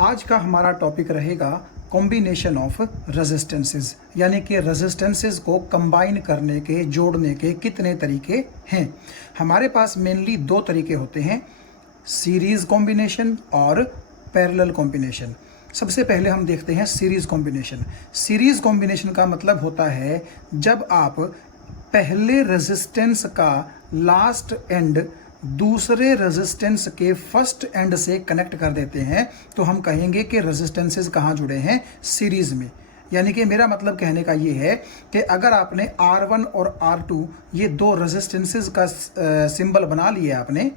आज का हमारा टॉपिक रहेगा कॉम्बिनेशन ऑफ रेजिस्टेंसेस, यानी कि रेजिस्टेंसेस को कंबाइन करने के, जोड़ने के कितने तरीके हैं। हमारे पास मेनली दो तरीके होते हैं, सीरीज कॉम्बिनेशन और पैरेलल कॉम्बिनेशन। सबसे पहले हम देखते हैं सीरीज कॉम्बिनेशन। सीरीज कॉम्बिनेशन का मतलब होता है जब आप पहले रेजिस्टेंस का लास्ट एंड दूसरे रेजिस्टेंस के फर्स्ट एंड से कनेक्ट कर देते हैं तो हम कहेंगे कि रेजिस्टेंसेस कहाँ जुड़े हैं, सीरीज में। यानी कि मेरा मतलब कहने का ये है कि अगर आपने R1 और R2 ये दो रेजिस्टेंसेस का सिंबल बना लिया आपने,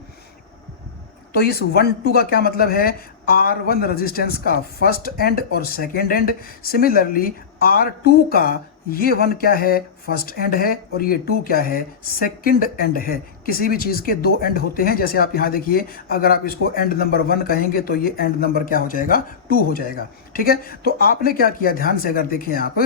तो इस 1-2 का क्या मतलब है, R1 रेजिस्टेंस का फर्स्ट एंड और सेकेंड एंड। सिमिलरली R2 का ये 1 क्या है, फर्स्ट एंड है, और ये 2 क्या है, सेकेंड एंड है। किसी भी चीज़ के दो एंड होते हैं, जैसे आप यहाँ देखिए, अगर आप इसको एंड नंबर 1 कहेंगे तो ये एंड नंबर क्या हो जाएगा, 2 हो जाएगा। ठीक है, तो आपने क्या किया, ध्यान से अगर देखें आप,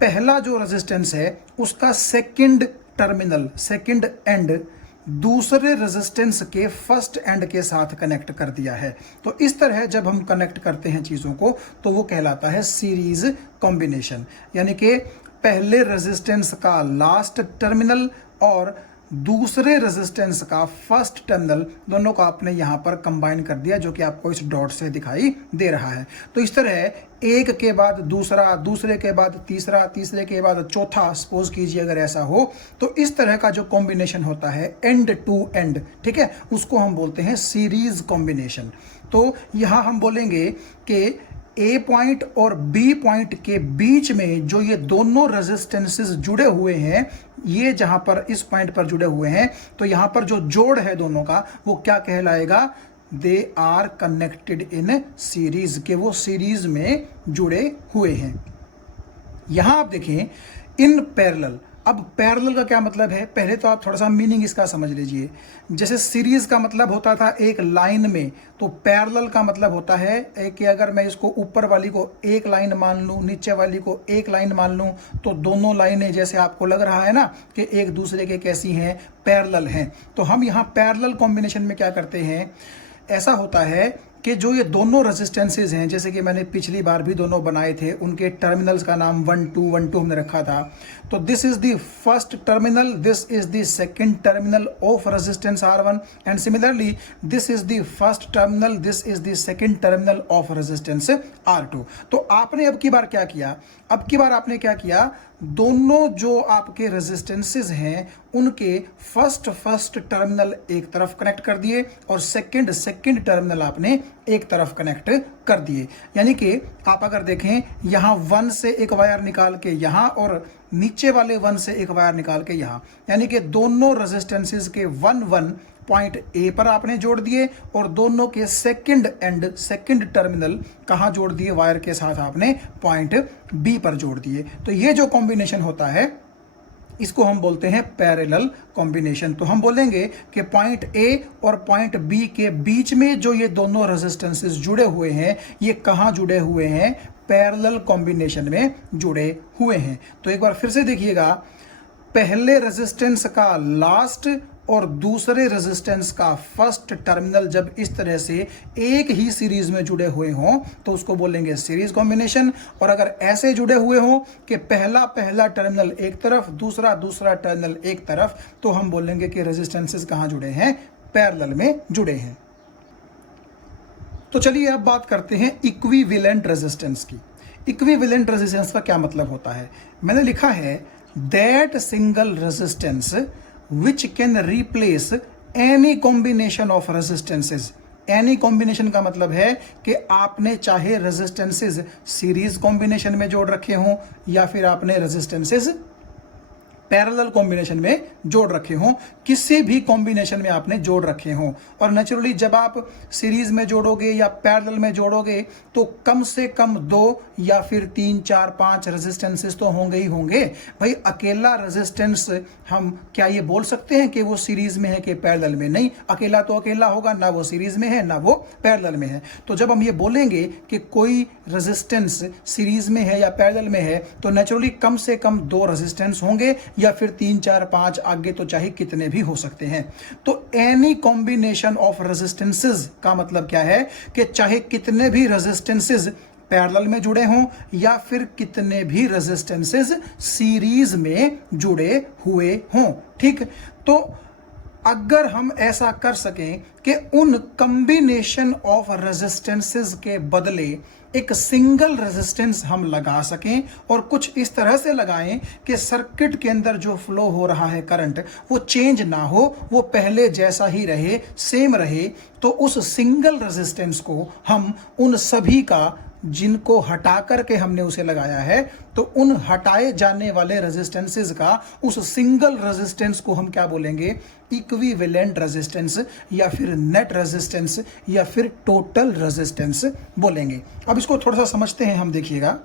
पहला जो रेजिस्टेंस है उसका सेकेंड टर्मिनल, सेकेंड एंड दूसरे रेजिस्टेंस के फर्स्ट एंड के साथ कनेक्ट कर दिया है। तो इस तरह जब हम कनेक्ट करते हैं चीज़ों को तो वो कहलाता है सीरीज कॉम्बिनेशन। यानी कि पहले रेजिस्टेंस का लास्ट टर्मिनल और दूसरे रेजिस्टेंस का फर्स्ट टर्मिनल, दोनों को आपने यहाँ पर कंबाइन कर दिया, जो कि आपको इस डॉट से दिखाई दे रहा है। तो इस तरह एक के बाद दूसरा, दूसरे के बाद तीसरा, तीसरे के बाद चौथा, सपोज कीजिए अगर ऐसा हो, तो इस तरह का जो कॉम्बिनेशन होता है एंड टू एंड, ठीक है, उसको हम बोलते हैं सीरीज कॉम्बिनेशन। तो यहाँ हम बोलेंगे कि ए पॉइंट और बी पॉइंट के बीच में जो ये दोनों रेजिस्टेंसेस जुड़े हुए हैं, ये जहां पर इस पॉइंट पर जुड़े हुए हैं, तो यहां पर जो जोड़ है दोनों का वो क्या कहलाएगा, they are connected in series, के वो सीरीज में जुड़े हुए हैं। यहां आप देखें इन पैरेलल। अब पैरेलल का क्या मतलब है, पहले तो आप थोड़ा सा मीनिंग इसका समझ लीजिए। जैसे सीरीज का मतलब होता था एक लाइन में, तो पैरेलल का मतलब होता है कि अगर मैं इसको ऊपर वाली को एक लाइन मान लूं, नीचे वाली को एक लाइन मान लूं, तो दोनों लाइनें जैसे आपको लग रहा है ना कि एक दूसरे के कैसी हैं, पैरेलल हैं। तो हम यहाँ पैरेलल कॉम्बिनेशन में क्या करते हैं, ऐसा होता है कि जो ये दोनों रेजिस्टेंसेज हैं, जैसे कि मैंने पिछली बार भी दोनों बनाए थे, उनके टर्मिनल्स का नाम 1-2 1-2 हमने रखा था। तो this is the first terminal, this is the second terminal of resistance R1, and similarly this is the first terminal, this is the second terminal of resistance R2। तो आपने अब की बार क्या किया, अब की बार आपने क्या किया, दोनों जो आपके रेजिस्टेंसेज हैं उनके फर्स्ट टर्मिनल एक तरफ कनेक्ट कर दिए और सेकंड टर्मिनल आपने एक तरफ कनेक्ट कर दिए। यानी कि आप अगर देखें यहां 1 से एक वायर निकाल के यहां और नीचे वाले 1 से एक वायर निकाल के यहां, यानी कि दोनों रेजिस्टेंसेज के 1-1 पॉइंट ए पर आपने जोड़ दिए और दोनों के सेकंड एंड, सेकंड टर्मिनल कहां जोड़ दिए, वायर के साथ आपने पॉइंट बी पर जोड़ दिए। तो ये जो कॉम्बिनेशन होता है इसको हम बोलते हैं पैरेलल कॉम्बिनेशन। तो हम बोलेंगे कि पॉइंट ए और पॉइंट बी के बीच में जो ये दोनों रेजिस्टेंसेस जुड़े हुए हैं, ये कहां जुड़े हुए हैं, पैरेलल कॉम्बिनेशन में जुड़े हुए हैं। तो एक बार फिर से देखिएगा, पहले रेजिस्टेंस का लास्ट और दूसरे रेजिस्टेंस का फर्स्ट टर्मिनल जब इस तरह से एक ही सीरीज में जुड़े हुए हों तो उसको बोलेंगे सीरीज कॉम्बिनेशन। और अगर ऐसे जुड़े हुए हों कि पहला टर्मिनल एक तरफ, दूसरा टर्मिनल एक तरफ, तो हम बोलेंगे कि रेजिस्टेंसेस कहां जुड़े हैं, पैरेलल में जुड़े हैं। तो चलिए अब बात करते हैं इक्विवेलेंट रेजिस्टेंस की। इक्विवेलेंट रेजिस्टेंस का क्या मतलब होता है, मैंने लिखा है that single resistance which can replace any combination of resistances। Any combination का मतलब है कि आपने चाहे रेजिस्टेंसेस सीरीज कॉम्बिनेशन में जोड़ रखे हों या फिर आपने रेजिस्टेंसेस पैरेलल कॉम्बिनेशन में जोड़ रखे हों, किसी भी कॉम्बिनेशन में आपने जोड़ रखे हों। और नेचुरली जब आप सीरीज में जोड़ोगे या पैरेलल में जोड़ोगे तो कम से कम 2 या फिर 3 4 5 रेजिस्टेंसेस तो होंगे ही होंगे। भाई अकेला रेजिस्टेंस हम क्या ये बोल सकते हैं कि वो सीरीज में है कि पैरेलल में, नहीं, अकेला तो अकेला होगा, ना वो सीरीज में है ना वो पैरेलल में है। तो जब हम ये बोलेंगे कि कोई रेजिस्टेंस सीरीज में है या पैरेलल में है तो नेचुरली कम से कम 2 रेजिस्टेंस होंगे या फिर 3 4 5 आगे तो चाहे कितने भी हो सकते हैं। तो एनी कॉम्बिनेशन ऑफ रेजिस्टेंसेस का मतलब क्या है कि चाहे कितने भी रेजिस्टेंसेस पैरेलल में जुड़े हों या फिर कितने भी रेजिस्टेंसेस सीरीज में जुड़े हुए हों। ठीक, तो अगर हम ऐसा कर सकें कि उन कॉम्बिनेशन ऑफ रेजिस्टेंसेस के बदले एक सिंगल रेजिस्टेंस हम लगा सकें और कुछ इस तरह से लगाएं कि सर्किट के अंदर जो फ्लो हो रहा है करंट वो चेंज ना हो, वो पहले जैसा ही रहे, सेम रहे, तो उस सिंगल रेजिस्टेंस को हम उन सभी का जिनको हटा करके हमने उसे लगाया है, तो उन हटाए जाने वाले रेजिस्टेंसेस का उस सिंगल रेजिस्टेंस को हम क्या बोलेंगे? इक्विवेलेंट रेजिस्टेंस या फिर नेट रेजिस्टेंस या फिर टोटल रेजिस्टेंस बोलेंगे। अब इसको थोड़ा सा समझते हैं हम। देखिएगा,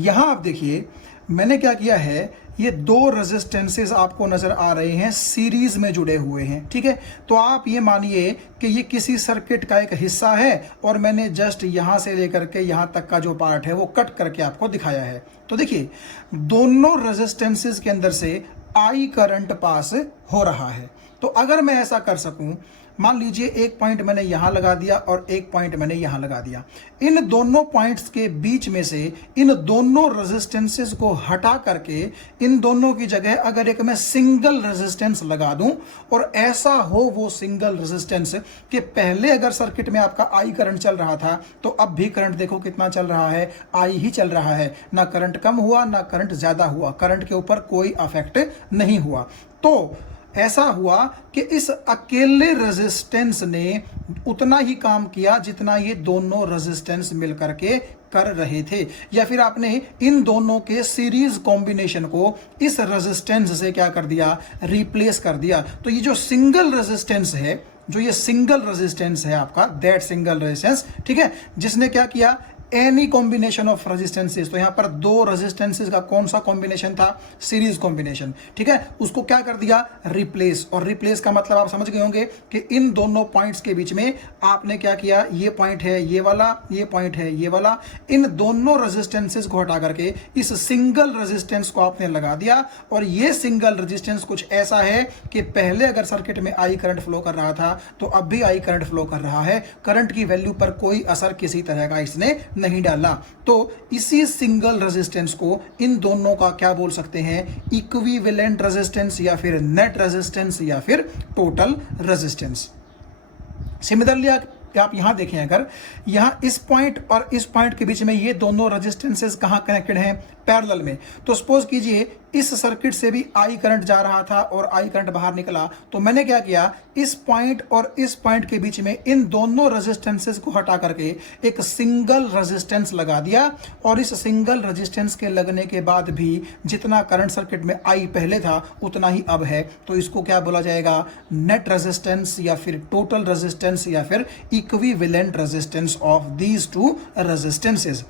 यहां आप देखिए मैंने क्या किया है, ये दो रेजिस्टेंसेस आपको नजर आ रहे हैं, सीरीज में जुड़े हुए हैं। ठीक है, तो आप ये मानिए कि ये किसी सर्किट का एक हिस्सा है और मैंने जस्ट यहां से लेकर के यहां तक का जो पार्ट है वो कट करके आपको दिखाया है। तो देखिए, दोनों रेजिस्टेंसेस के अंदर से आई करंट पास हो रहा है। तो अगर मैं ऐसा कर सकूं, मान लीजिए एक पॉइंट मैंने यहां लगा दिया और एक पॉइंट मैंने यहां लगा दिया, इन दोनों पॉइंट्स के बीच में से इन दोनों रेजिस्टेंसेस को हटा करके इन दोनों की जगह अगर एक मैं सिंगल रेजिस्टेंस लगा दूं और ऐसा हो वो सिंगल रेजिस्टेंस कि पहले अगर सर्किट में आपका आई करंट चल रहा था तो अब भी करंट देखो कितना चल रहा है, आई ही चल रहा है, ना करंट कम हुआ ना करंट ज्यादा हुआ, करंट के ऊपर कोई इफेक्ट नहीं हुआ। तो ऐसा हुआ कि इस अकेले रेजिस्टेंस ने उतना ही काम किया जितना ये दोनों रेजिस्टेंस मिलकर के कर रहे थे, या फिर आपने इन दोनों के सीरीज कॉम्बिनेशन को इस रेजिस्टेंस से क्या कर दिया? रिप्लेस कर दिया। तो ये जो सिंगल रेजिस्टेंस है, जो ये सिंगल रेजिस्टेंस है आपका, दैट सिंगल रेजिस्टेंस, ठीक है, जिसने क्या किया? Any combination of resistances. तो यहां पर दो रेजिस्टेंसेस का कौन सा कॉम्बिनेशन था? Series combination. ठीक है, उसको क्या कर दिया? रिप्लेस। और रिप्लेस का मतलब आप समझ गए होंगे कि इन दोनों पॉइंट्स के बीच में आपने क्या किया? ये पॉइंट है ये वाला, ये पॉइंट है ये वाला, इन दोनों रेजिस्टेंसेस को हटा करके इस सिंगल रेजिस्टेंस को आपने लगा दिया। और ये सिंगल रेजिस्टेंस कुछ ऐसा है कि पहले अगर सर्किट में आई करंट फ्लो कर रहा था तो अब भी आई करंट फ्लो कर रहा है, करंट की वैल्यू पर कोई असर किसी तरह का इसने नहीं डाला। तो इसी सिंगल रेजिस्टेंस को इन दोनों का क्या बोल सकते हैं? इक्विवेलेंट रेजिस्टेंस या फिर नेट रेजिस्टेंस या फिर टोटल रेजिस्टेंस। सिमिलरली आप यहां देखें, अगर यहां इस पॉइंट और इस पॉइंट के बीच में ये दोनों रेजिस्टेंसेस कहां कनेक्टेड हैं? पैरेलल में। तो सपोज कीजिए इस सर्किट से भी आई करंट जा रहा था और आई करंट बाहर निकला, तो मैंने क्या किया? इस पॉइंट और इस पॉइंट के बीच में इन दोनों रेजिस्टेंसेस को हटा करके एक सिंगल रेजिस्टेंस लगा दिया। और इस सिंगल रेजिस्टेंस के लगने के बाद भी जितना करंट सर्किट में आई पहले था उतना ही अब है। तो इसको क्या बोला जाएगा? नेट रेजिस्टेंस या फिर टोटल रेजिस्टेंस या फिर equivalent resistance of these two resistances.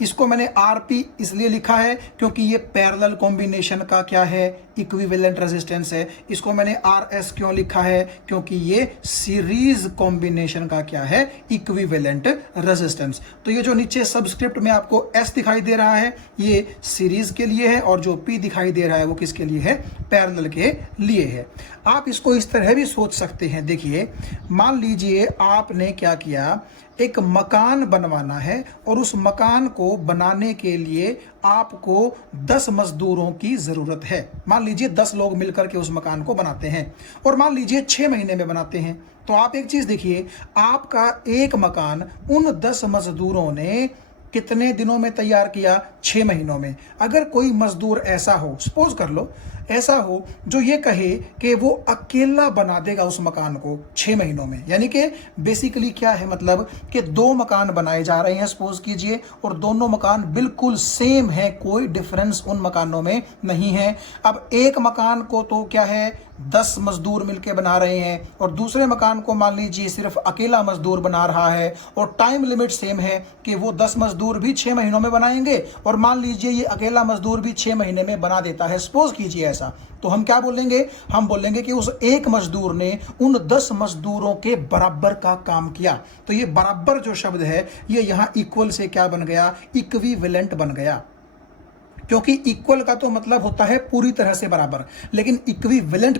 इसको मैंने आरपी इसलिए लिखा है क्योंकि ये पैरेलल कॉम्बिनेशन का क्या है? इक्विवेलेंट रेजिस्टेंस है। इसको मैंने आरएस क्यों लिखा है? क्योंकि ये सीरीज कॉम्बिनेशन का क्या है? Equivalent resistance. तो ये जो नीचे सबस्क्रिप्ट में आपको एस दिखाई दे रहा है ये सीरीज के लिए है, और जो पी दिखाई दे रहा है वो किसके लिए है? पैरेलल के लिए है। आप इसको इस तरह भी सोच सकते हैं। देखिए, मान लीजिए आपने क्या किया? एक मकान बनवाना है और उस मकान को बनाने के लिए आपको 10 मजदूरों की जरूरत है। मान लीजिए 10 लोग मिलकर के उस मकान को बनाते हैं और मान लीजिए 6 महीने में बनाते हैं। तो आप एक चीज देखिए, आपका एक मकान उन 10 मजदूरों ने कितने दिनों में तैयार किया? 6 महीनों में। अगर कोई मजदूर ऐसा हो, सपोज कर लो ऐसा हो, जो ये कहे कि वो अकेला बना देगा उस मकान को 6 महीनों में, यानी कि बेसिकली क्या है? मतलब कि 2 मकान बनाए जा रहे हैं सपोज कीजिए, और दोनों मकान बिल्कुल सेम है, कोई डिफरेंस उन मकानों में नहीं है। अब एक मकान को तो क्या है? 10 मजदूर मिलकर बना रहे हैं, और दूसरे मकान को मान लीजिए सिर्फ अकेला मजदूर बना रहा है, और टाइम लिमिट सेम है कि वो 10 मजदूर भी 6 महीनों में बनाएंगे, और मान लीजिए ये अकेला मजदूर भी 6 महीने में बना देता है, सपोज कीजिए ऐसा। तो हम क्या बोलेंगे? हम बोलेंगे कि उस एक मजदूर ने उन 10 मजदूरों के बराबर का काम किया। तो ये बराबर जो शब्द है ये यहां इक्वल से क्या बन गया? इक्विवेलेंट बन गया। क्योंकि इक्वल का तो मतलब होता है पूरी तरह से बराबर, लेकिन इक्विवेलेंट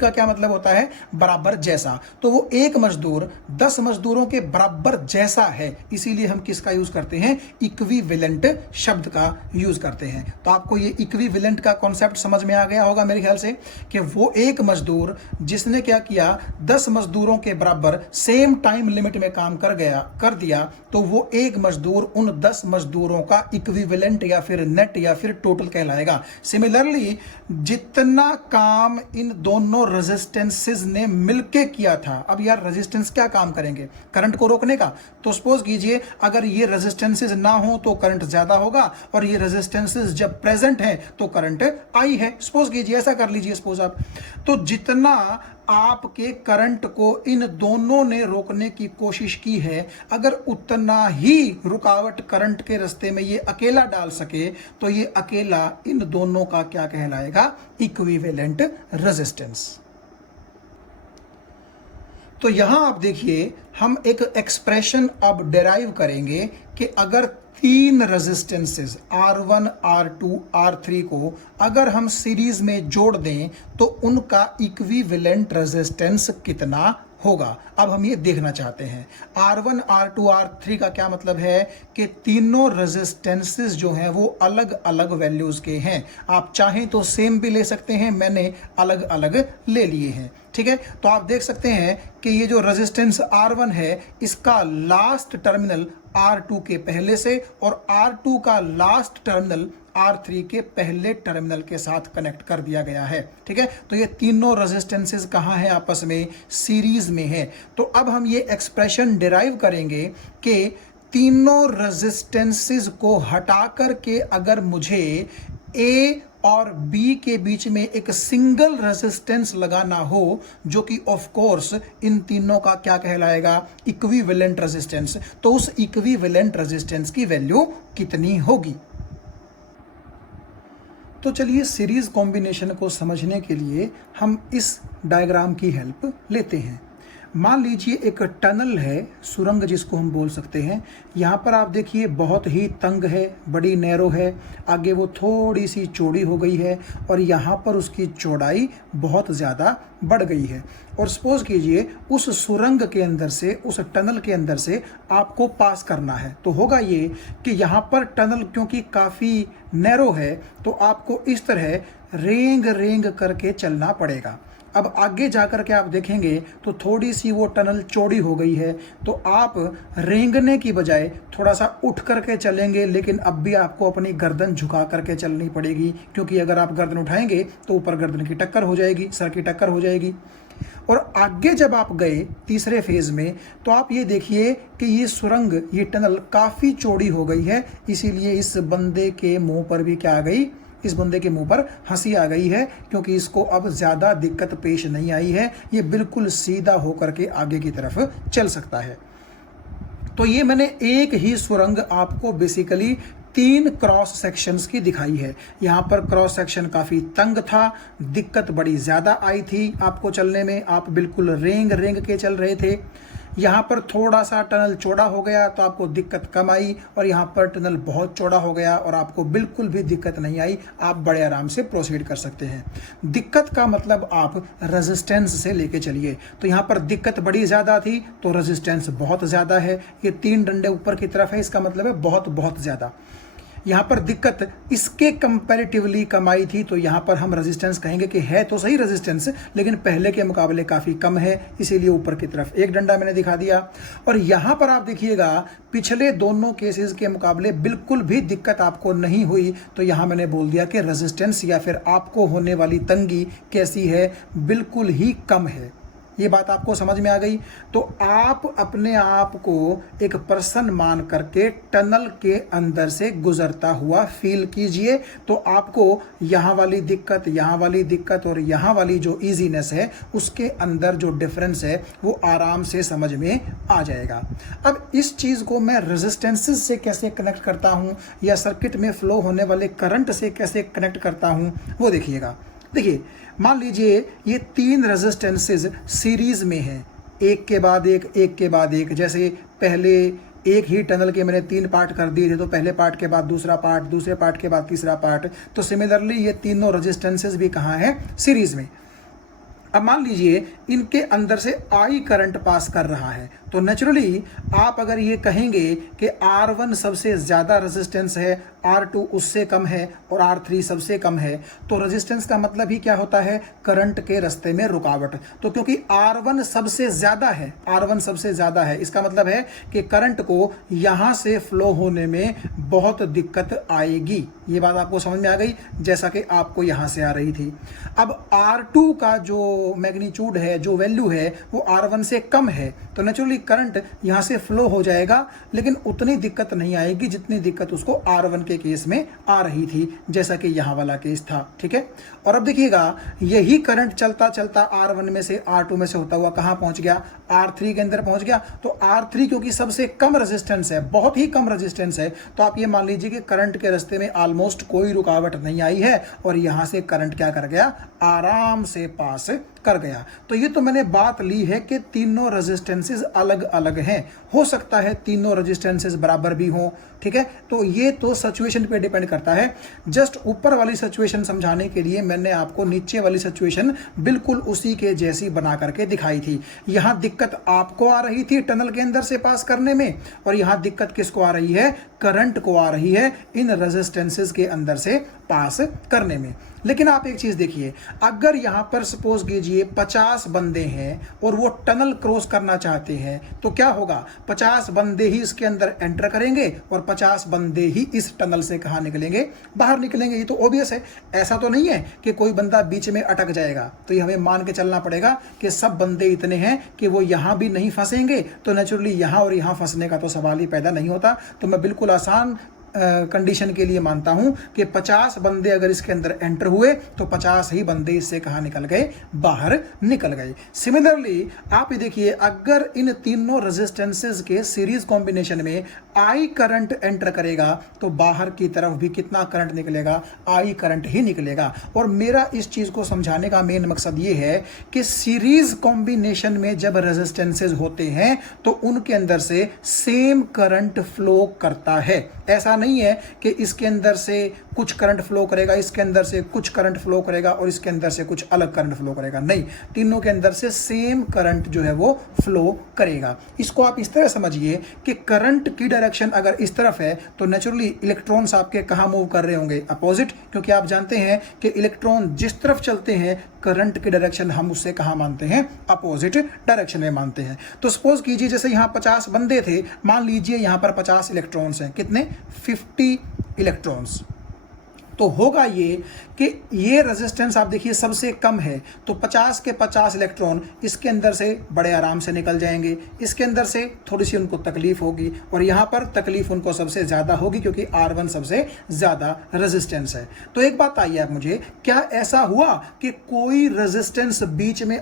का क्या मतलब होता है? बराबर जैसा। तो वो एक मजदूर 10 मजदूरों के बराबर जैसा है, इसीलिए हम किसका यूज करते हैं? इक्विवेलेंट शब्द का यूज करते हैं। तो आपको ये इक्विवेलेंट का कॉन्सेप्ट समझ में आ गया होगा मेरे ख्याल से, कि वो एक मजदूर जिसने क्या किया, 10 मजदूरों के बराबर सेम टाइम लिमिट में काम कर दिया, तो वो एक मजदूर उन 10 मजदूरों का इक्विवेलेंट या फिर नेट या फिर टोटल कहलाएगा। सिमिलरली जितना काम इन दोनों रेजिस्टेंसेस ने मिलके किया था, अब यार रेजिस्टेंस क्या काम करेंगे? करंट को रोकने का। तो सपोज कीजिए अगर ये रेजिस्टेंसेस ना हो तो करंट ज्यादा होगा, और ये रेजिस्टेंसेस जब प्रेजेंट है तो करंट आई है। सपोज कीजिए, ऐसा कर लीजिए सपोज आप, तो जितना आपके करंट को इन दोनों ने रोकने की कोशिश की है, अगर उतना ही रुकावट करंट के रास्ते में ये अकेला डाल सके, तो ये अकेला इन दोनों का क्या कहलाएगा? Equivalent resistance. तो यहां आप देखिए, हम एक एक्सप्रेशन अब डेराइव करेंगे कि अगर 3 रेजिस्टेंसेस R1, R2, R3 को अगर हम सीरीज में जोड़ दें तो उनका इक्विवेलेंट रेजिस्टेंस कितना होगा। अब हम ये देखना चाहते हैं। R1, R2, R3 का क्या मतलब है? कि तीनों रेजिस्टेंसेस जो हैं वो अलग अलग वैल्यूज के हैं। आप चाहें तो सेम भी ले सकते हैं, मैंने अलग अलग ले लिए हैं, ठीक है। तो आप देख सकते हैं कि ये जो रेजिस्टेंस R1 है, इसका लास्ट टर्मिनल R2 के पहले से और R2 का लास्ट टर्मिनल R3 के पहले टर्मिनल के साथ कनेक्ट कर दिया गया है, ठीक है। तो ये तीनों रेजिस्टेंसेस कहाँ हैं? आपस में सीरीज में है। तो अब हम ये एक्सप्रेशन डिराइव करेंगे कि तीनों रेजिस्टेंसेस को हटा करके अगर मुझे A और B के बीच में एक सिंगल रेजिस्टेंस लगाना हो, जो कि ऑफ कोर्स इन तीनों का क्या कहलाएगा? Equivalent resistance. तो उस इक्विवेलेंट रेजिस्टेंस की वैल्यू कितनी होगी? तो चलिए सीरीज कॉम्बिनेशन को समझने के लिए हम इस डायग्राम की हेल्प लेते हैं। मान लीजिए एक टनल है, सुरंग जिसको हम बोल सकते हैं। यहाँ पर आप देखिए बहुत ही तंग है, बड़ी नैरो है, आगे वो थोड़ी सी चौड़ी हो गई है और यहाँ पर उसकी चौड़ाई बहुत ज़्यादा बढ़ गई है। और सपोज कीजिए उस सुरंग के अंदर से, उस टनल के अंदर से आपको पास करना है, तो होगा ये कि यहाँ पर टनल क्योंकि काफ़ी नैरो है तो आपको इस तरह रेंग रेंग करके चलना पड़ेगा। अब आगे जाकर के आप देखेंगे तो थोड़ी सी वो टनल चौड़ी हो गई है, तो आप रेंगने की बजाय थोड़ा सा उठ करके चलेंगे, लेकिन अब भी आपको अपनी गर्दन झुका करके चलनी पड़ेगी, क्योंकि अगर आप गर्दन उठाएंगे तो ऊपर गर्दन की टक्कर हो जाएगी, सर की टक्कर हो जाएगी। और आगे जब आप गए तीसरे फेज में, तो आप ये देखिए कि ये सुरंग, ये टनल काफ़ी चौड़ी हो गई है, इसीलिए इस बंदे के मुंह पर भी क्या आ गई? इस बंदे के मुंह पर हंसी आ गई है, क्योंकि इसको अब ज़्यादा दिक्कत पेश नहीं आई है, ये बिल्कुल सीधा होकर के आगे की तरफ चल सकता है। तो ये मैंने एक ही सुरंग आपको बेसिकली 3 क्रॉस सेक्शंस की दिखाई है। यहाँ पर क्रॉस सेक्शन काफ़ी तंग था, दिक्कत बड़ी ज़्यादा आई थी आपको चलने में, आप बिल्कुल रेंग रेंग के चल रहे थे। यहाँ पर थोड़ा सा टनल चौड़ा हो गया तो आपको दिक्कत कम आई, और यहाँ पर टनल बहुत चौड़ा हो गया और आपको बिल्कुल भी दिक्कत नहीं आई, आप बड़े आराम से प्रोसीड कर सकते हैं। दिक्कत का मतलब आप रेजिस्टेंस से लेके चलिए। तो यहाँ पर दिक्कत बड़ी ज़्यादा थी तो रेजिस्टेंस बहुत ज़्यादा है, ये 3 डंडे ऊपर की तरफ है, इसका मतलब है बहुत बहुत ज़्यादा। यहाँ पर दिक्कत इसके कंपैरेटिवली कम आई थी, तो यहाँ पर हम रेजिस्टेंस कहेंगे कि है तो सही रेजिस्टेंस, लेकिन पहले के मुकाबले काफ़ी कम है, इसीलिए ऊपर की तरफ एक डंडा मैंने दिखा दिया। और यहाँ पर आप देखिएगा पिछले दोनों केसेस के मुकाबले बिल्कुल भी दिक्कत आपको नहीं हुई, तो यहाँ मैंने बोल दिया कि रेजिस्टेंस या फिर आपको होने वाली तंगी कैसी है? बिल्कुल ही कम है। ये बात आपको समझ में आ गई? तो आप अपने आप को एक पर्सन मान करके टनल के अंदर से गुजरता हुआ फील कीजिए, तो आपको यहाँ वाली दिक्कत, यहाँ वाली दिक्कत और यहाँ वाली जो इजीनेस है, उसके अंदर जो डिफरेंस है वो आराम से समझ में आ जाएगा। अब इस चीज़ को मैं रेजिस्टेंसेस से कैसे कनेक्ट करता हूँ या सर्किट में फ्लो होने वाले करंट से कैसे कनेक्ट करता हूँ, वो देखिएगा। देखिए, मान लीजिए ये 3 रेजिस्टेंसेस सीरीज में हैं, एक के बाद एक, एक के बाद एक। जैसे पहले एक ही टनल के मैंने 3 पार्ट कर दिए थे, तो पहले पार्ट के बाद दूसरा पार्ट, दूसरे पार्ट के बाद तीसरा पार्ट। तो सिमिलरली ये तीनों रेजिस्टेंसेस भी कहाँ हैं? सीरीज में। अब मान लीजिए इनके अंदर से आई करंट पास कर रहा है, तो नेचुरली आप अगर ये कहेंगे कि R1 सबसे ज़्यादा रेजिस्टेंस है, R2 उससे कम है और R3 सबसे कम है, तो रेजिस्टेंस का मतलब ही क्या होता है? करंट के रास्ते में रुकावट। तो क्योंकि R1 सबसे ज़्यादा है, R1 सबसे ज़्यादा है, इसका मतलब है कि करंट को यहाँ से फ्लो होने में बहुत दिक्कत आएगी। ये बात आपको समझ में आ गई, जैसा कि आपको यहाँ से आ रही थी। अब R2 का जो मैग्नीट्यूड है, जो वैल्यू है, वो R1 से कम है, तो नेचुरली करंट यहाँ से फ्लो हो जाएगा, लेकिन उतनी दिक्कत नहीं आएगी जितनी दिक्कत उसको R1 के केस में आ रही थी, जैसा कि यहाँ वाला केस था। ठीक है, और अब देखिएगा यही करंट चलता चलता R1 में से R2 में से होता हुआ कहाँ पहुँच गया? R3 के अंदर पहुँच गया। तो R3 क्योंकि सबसे कम रेजिस्टेंस है, बहुत ही कम रेजिस्टेंस है, तो आप ये मान लीजिए कि करंट के रास्ते में ऑलमोस्ट कोई रुकावट नहीं आई है और यहाँ से करंट क्या कर गया? आराम से पास कर गया। तो ये तो मैंने बात ली है कि तीनों रेजिस्टेंसेस अलग अलग हैं, हो सकता है तीनों रेजिस्टेंसेस बराबर भी हों। ठीक है, तो ये तो सिचुएशन पे डिपेंड करता है। जस्ट ऊपर वाली सिचुएशन समझाने के लिए मैंने आपको नीचे वाली सिचुएशन बिल्कुल उसी के जैसी बना करके दिखाई थी। यहाँ दिक्कत आपको आ रही थी टनल के अंदर से पास करने में, और यहाँ दिक्कत किसको आ रही है? करंट को आ रही है इन रेजिस्टेंसेस के अंदर से पास करने में। लेकिन आप एक चीज देखिए, अगर यहां पर सपोज कीजिए 50 बंदे हैं और वो टनल क्रॉस करना चाहते हैं, तो क्या होगा? 50 बंदे ही इसके अंदर एंटर करेंगे और 50 बंदे ही इस टनल से कहां निकलेंगे? बाहर निकलेंगे। ये तो ऑब्वियस है। ऐसा तो नहीं है कि कोई बंदा बीच में अटक जाएगा, तो ये हमें मान के चलना पड़ेगा कि सब बंदे इतने हैं कि वो यहां भी नहीं फंसेंगे, तो नेचुरली यहां और यहां फंसने का तो सवाल ही पैदा नहीं होता। तो मैं बिल्कुल आसान कंडीशन के लिए मानता हूं कि 50 बंदे अगर इसके अंदर एंटर हुए तो 50 ही बंदे इससे कहां निकल गए? बाहर निकल गए। सिमिलरली आप ये देखिए, अगर इन तीनों रेजिस्टेंसेस के सीरीज कॉम्बिनेशन में आई करंट एंटर करेगा तो बाहर की तरफ भी कितना करंट निकलेगा? आई करंट ही निकलेगा। और मेरा इस चीज को समझाने का मेन मकसद ये है कि सीरीज कॉम्बिनेशन में जब रेजिस्टेंसेस होते हैं तो उनके अंदर से सेम करंट फ्लो करता है। ऐसा नहीं है कि इसके अंदर से कुछ करंट फ्लो करेगा, इसके अंदर से कुछ करंट फ्लो करेगा और इसके अंदर से कुछ अलग करंट फ्लो करेगा। नहीं, तीनों के अंदर से सेम करंट जो है वो फ्लो करेगा। इसको आप इस तरह समझिए कि करंट की डायरेक्शन अगर इस तरफ है तो नेचुरली इलेक्ट्रॉन्स आपके कहाँ मूव कर रहे होंगे? अपोजिट, क्योंकि आप जानते हैं कि इलेक्ट्रॉन जिस तरफ चलते हैं करंट की डायरेक्शन हम उससे कहाँ मानते हैं? अपोजिट डायरेक्शन में मानते हैं। तो सपोज कीजिए जैसे यहाँ 50 बंदे थे, मान लीजिए यहाँ पर 50 इलेक्ट्रॉन्स हैं। कितने? 50 इलेक्ट्रॉन्स। तो होगा ये कि ये रेजिस्टेंस आप देखिए सबसे कम है, तो 50 के 50 इलेक्ट्रॉन इसके अंदर से बड़े आराम से निकल जाएंगे, इसके अंदर से थोड़ी सी उनको तकलीफ होगी और यहाँ पर तकलीफ उनको सबसे ज़्यादा होगी क्योंकि R1 सबसे ज़्यादा रेजिस्टेंस है। तो एक बात आइए आप मुझे, क्या ऐसा हुआ कि कोई रेजिस्टेंस बीच में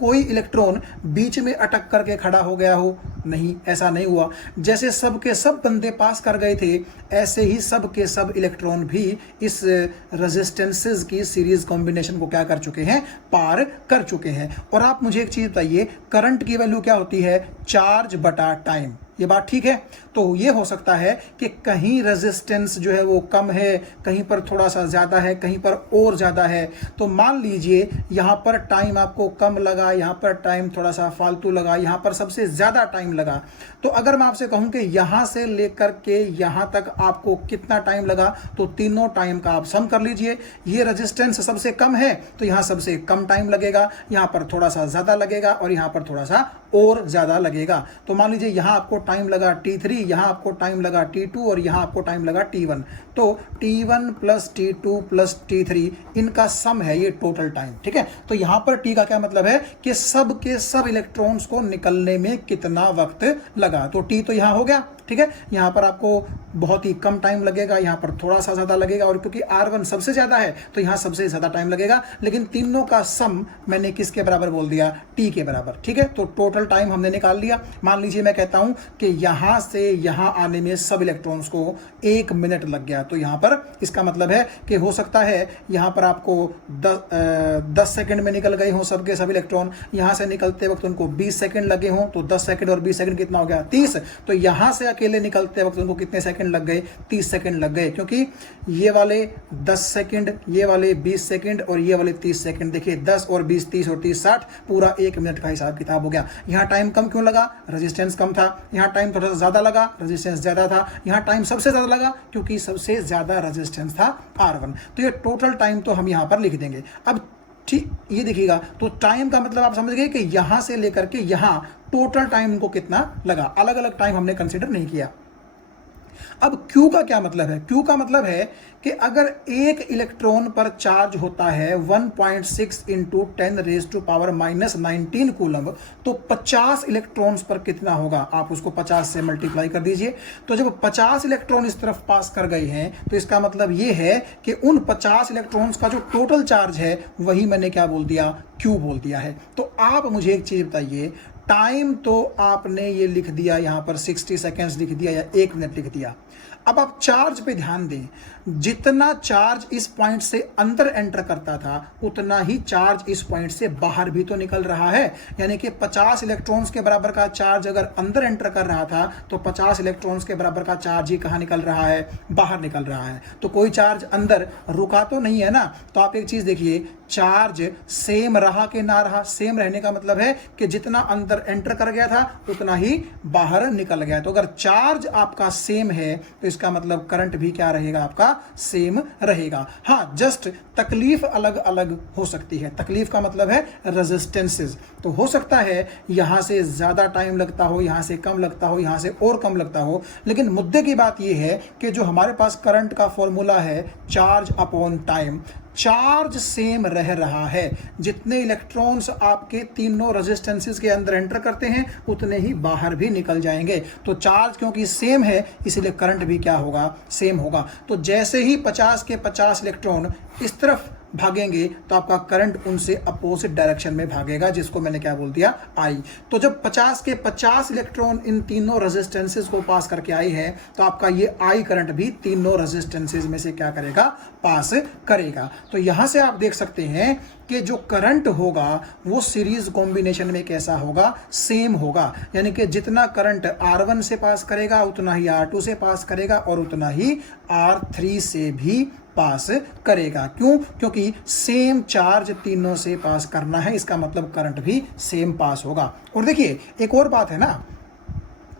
कोई इलेक्ट्रॉन बीच में अटक करके खड़ा हो गया हो? नहीं, ऐसा नहीं हुआ। जैसे सब के सब बंदे पास कर गए थे, ऐसे ही सब के सब इलेक्ट्रॉन भी इस रेजिस्टेंसेस की सीरीज कॉम्बिनेशन को क्या कर चुके हैं? पार कर चुके हैं। और आप मुझे एक चीज बताइए, करंट की वैल्यू क्या होती है? चार्ज बटा टाइम। ये बात ठीक है? तो ये हो सकता है कि कहीं रेजिस्टेंस जो है वो कम है, कहीं पर थोड़ा सा ज़्यादा है, कहीं पर और ज़्यादा है। तो मान लीजिए यहाँ पर टाइम आपको कम लगा, यहाँ पर टाइम थोड़ा सा फालतू लगा, यहाँ पर सबसे ज़्यादा टाइम लगा। तो अगर मैं आपसे कहूँ कि यहाँ से लेकर के यहाँ तक आपको कितना टाइम लगा, तो तीनों टाइम का आप सम कर लीजिए। ये रेजिस्टेंस सबसे कम है तो यहाँ सबसे कम टाइम लगेगा, यहाँ पर थोड़ा सा ज़्यादा लगेगा और यहाँ पर थोड़ा सा और ज़्यादा लगेगा। तो मान लीजिए यहाँ आपको टाइम लगा T3, यहाँ आपको टाइम लगा T2 और यहाँ आपको टाइम लगा T1। तो T1 plus T2 plus T3 इनका सम है ये टोटल टाइम। ठीक है, तो यहाँ पर T का क्या मतलब है कि सब के सब इलेक्ट्रॉन्स को निकलने में कितना वक्त लगा। तो T तो यहाँ हो गया। ठीक है, यहाँ पर आपको बहुत ही कम टाइम लगेगा, यहाँ पर थोड़ा सा ज़्यादा लगेगा, और क्योंकि R1 सबसे ज़्यादा है तो यहाँ सबसे ज़्यादा टाइम लगेगा। लेकिन तीनों का सम मैंने किसके बराबर बोल दिया? T के बराबर। ठीक है, तो टोटल टोटल टाइम हमने निकाल लिया। मान लीजिए मैं कहता हूं कि यहां से यहां आने में सब इलेक्ट्रॉन्स को 1 मिनट लग गया, तो यहां पर इसका मतलब है कि हो सकता है यहां पर आपको 10 सेकंड में निकल गए हों सबके सब इलेक्ट्रॉन, यहां से निकलते वक्त उनको 20 सेकंड लगे हों, तो 10 सेकंड और 20 सेकंड कितना हो गया, 30। तो यहां से अकेले निकलते वक्त उनको कितने सेकंड लग गए, 30 सेकंड लग गए, क्योंकि ये वाले 10 सेकंड, ये वाले 20 सेकंड और ये वाले 30 सेकंड। देखिए 10 और 20, 30 और 30, 60, पूरा 1 मिनट का हिसाब किताब हो गया। यहां टाइम कम क्यों लगा, रेजिस्टेंस कम था। यहां टाइम थोड़ा सा ज्यादा लगा, रेजिस्टेंस ज्यादा था। यहां टाइम सबसे ज्यादा लगा क्योंकि सबसे ज्यादा रेजिस्टेंस था R1। तो ये टोटल टाइम तो हम यहां पर लिख देंगे। अब ठीक ये देखिएगा, तो टाइम का मतलब आप समझ गए कि यहां से लेकर के यहां टोटल टाइम को कितना लगा, अलग अलग टाइम हमने कंसीडर नहीं किया। अब Q का क्या मतलब है, Q का मतलब है कि अगर एक इलेक्ट्रॉन पर चार्ज होता है 1.6 इंटू 10⁻⁻19 कूलम, तो 50 इलेक्ट्रॉन्स पर कितना होगा, आप उसको 50 से मल्टीप्लाई कर दीजिए। तो जब 50 इलेक्ट्रॉन इस तरफ पास कर गए हैं, तो इसका मतलब ये है कि उन 50 इलेक्ट्रॉन्स का जो टोटल चार्ज है वही मैंने क्या बोल दिया, Q बोल दिया है। तो आप मुझे एक चीज बताइए, टाइम तो आपने ये लिख दिया यहां पर 60 सेकेंड्स लिख दिया या 1 मिनट लिख दिया। अब आप चार्ज पे ध्यान दें, जितना चार्ज इस पॉइंट से अंदर एंटर करता था उतना ही चार्ज इस पॉइंट से बाहर भी तो निकल रहा है। यानी कि 50 इलेक्ट्रॉन्स के बराबर का चार्ज अगर अंदर एंटर कर रहा था तो 50 इलेक्ट्रॉन्स के बराबर का चार्ज ही कहां निकल रहा है, बाहर निकल रहा है। तो कोई चार्ज अंदर रुका तो नहीं है ना। तो आप एक चीज देखिए, चार्ज सेम रहा कि ना रहा, सेम रहने का मतलब है कि जितना अंदर एंटर कर गया था उतना ही बाहर निकल गया। तो अगर चार्ज आपका सेम है तो इसका मतलब करंट भी क्या रहेगा, आपका सेम रहेगा। हाँ, जस्ट तकलीफ अलग अलग हो सकती है। तकलीफ का मतलब है रेजिस्टेंसेस। तो हो सकता है यहां से ज्यादा टाइम लगता हो, यहां से कम लगता हो, यहां से और कम लगता हो, लेकिन मुद्दे की बात यह है कि जो हमारे पास करंट का फॉर्मूला है charge upon time, charge same रह रहा है। जितने इलेक्ट्रॉन्स आपके तीनों रेजिस्टेंसेस के अंदर एंटर करते हैं उतने ही बाहर भी निकल जाएंगे। तो चार्ज क्योंकि सेम है इसलिए करंट भी क्या होगा, सेम होगा। तो जैसे ही 50 के 50 इलेक्ट्रॉन इस तरफ भागेंगे तो आपका करंट उनसे अपोजिट डायरेक्शन में भागेगा, जिसको मैंने क्या बोल दिया, I। तो जब 50 के 50 इलेक्ट्रॉन इन तीनों रेजिस्टेंसेस को पास करके आई है तो आपका ये I करंट भी तीनों रेजिस्टेंसेस में से क्या करेगा, पास करेगा। तो यहां से आप देख सकते हैं कि जो करंट होगा वो सीरीज कॉम्बिनेशन में कैसा होगा, सेम होगा। यानी कि जितना करंट R1 से पास करेगा उतना ही R2 से पास करेगा और उतना ही R3 से भी पास करेगा। क्यों? क्योंकि सेम चार्ज तीनों से पास करना है, इसका मतलब करंट भी सेम पास होगा। और देखिए एक और बात है ना,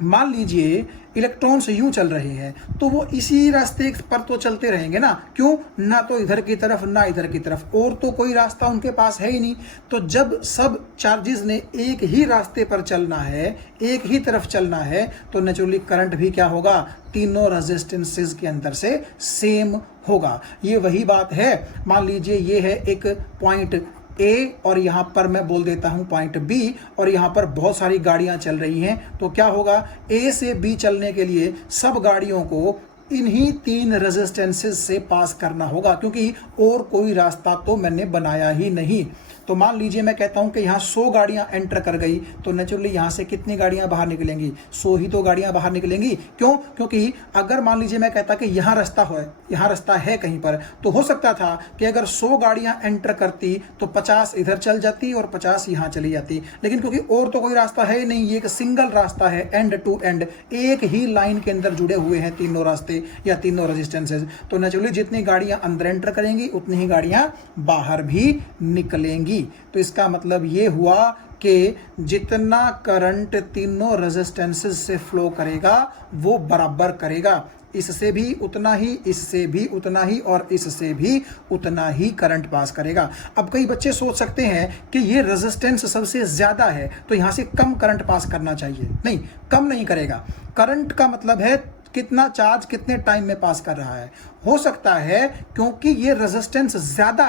मान लीजिए इलेक्ट्रॉन्स यूं चल रहे हैं तो वो इसी रास्ते पर तो चलते रहेंगे ना। क्यों? ना तो इधर की तरफ ना इधर की तरफ, और तो कोई रास्ता उनके पास है ही नहीं। तो जब सब चार्जेस ने एक ही रास्ते पर चलना है, एक ही तरफ चलना है, तो नेचुरली करंट भी क्या होगा, तीनों रेजिस्टेंसेस के अंदर से सेम होगा। ये वही बात है, मान लीजिए ये है एक पॉइंट A और यहां पर मैं बोल देता हूं पॉइंट B, और यहां पर बहुत सारी गाड़ियां चल रही हैं। तो क्या होगा, A से B चलने के लिए सब गाड़ियों को इन्हीं 3 रेजिस्टेंसेस से पास करना होगा, क्योंकि और कोई रास्ता तो मैंने बनाया ही नहीं। तो मान लीजिए मैं कहता हूं कि यहाँ 100 गाड़ियां एंटर कर गई, तो नेचुरली यहाँ से कितनी गाड़ियां बाहर निकलेंगी, 100 ही तो गाड़ियां बाहर निकलेंगी। क्यों? क्योंकि अगर मान लीजिए मैं कहता कि यहाँ रास्ता है कहीं पर, तो हो सकता था कि अगर 100 गाड़ियां एंटर करती तो 50 इधर चल जाती और 50 यहाँ चली जाती। लेकिन क्योंकि और तो कोई रास्ता है ही नहीं, ये एक सिंगल रास्ता है, एंड टू एंड, एक ही लाइन के अंदर जुड़े हुए हैं तीनों रास्ते या तीनों रेजिस्टेंसेज। तो नेचुरली जितनी गाड़ियां अंदर एंटर करेंगी उतनी ही गाड़ियां बाहर भी निकलेंगी। तो इसका मतलब ये हुआ कि जितना करंट तीनों रेजिस्टेंसेस से फ्लो करेगा वो बराबर करेगा। इससे भी उतना ही, इससे भी उतना ही और इससे भी उतना ही करंट पास करेगा। अब कई बच्चे सोच सकते हैं कि ये रेजिस्टेंस सबसे ज्यादा है तो यहां से कम करंट पास करना चाहिए। नहीं, कम नहीं करेगा। करंट का मतलब है कितना चार्ज कितने टाइम में पास कर रहा है। हो सकता है क्योंकि ये रेजिस्टेंस ज्यादा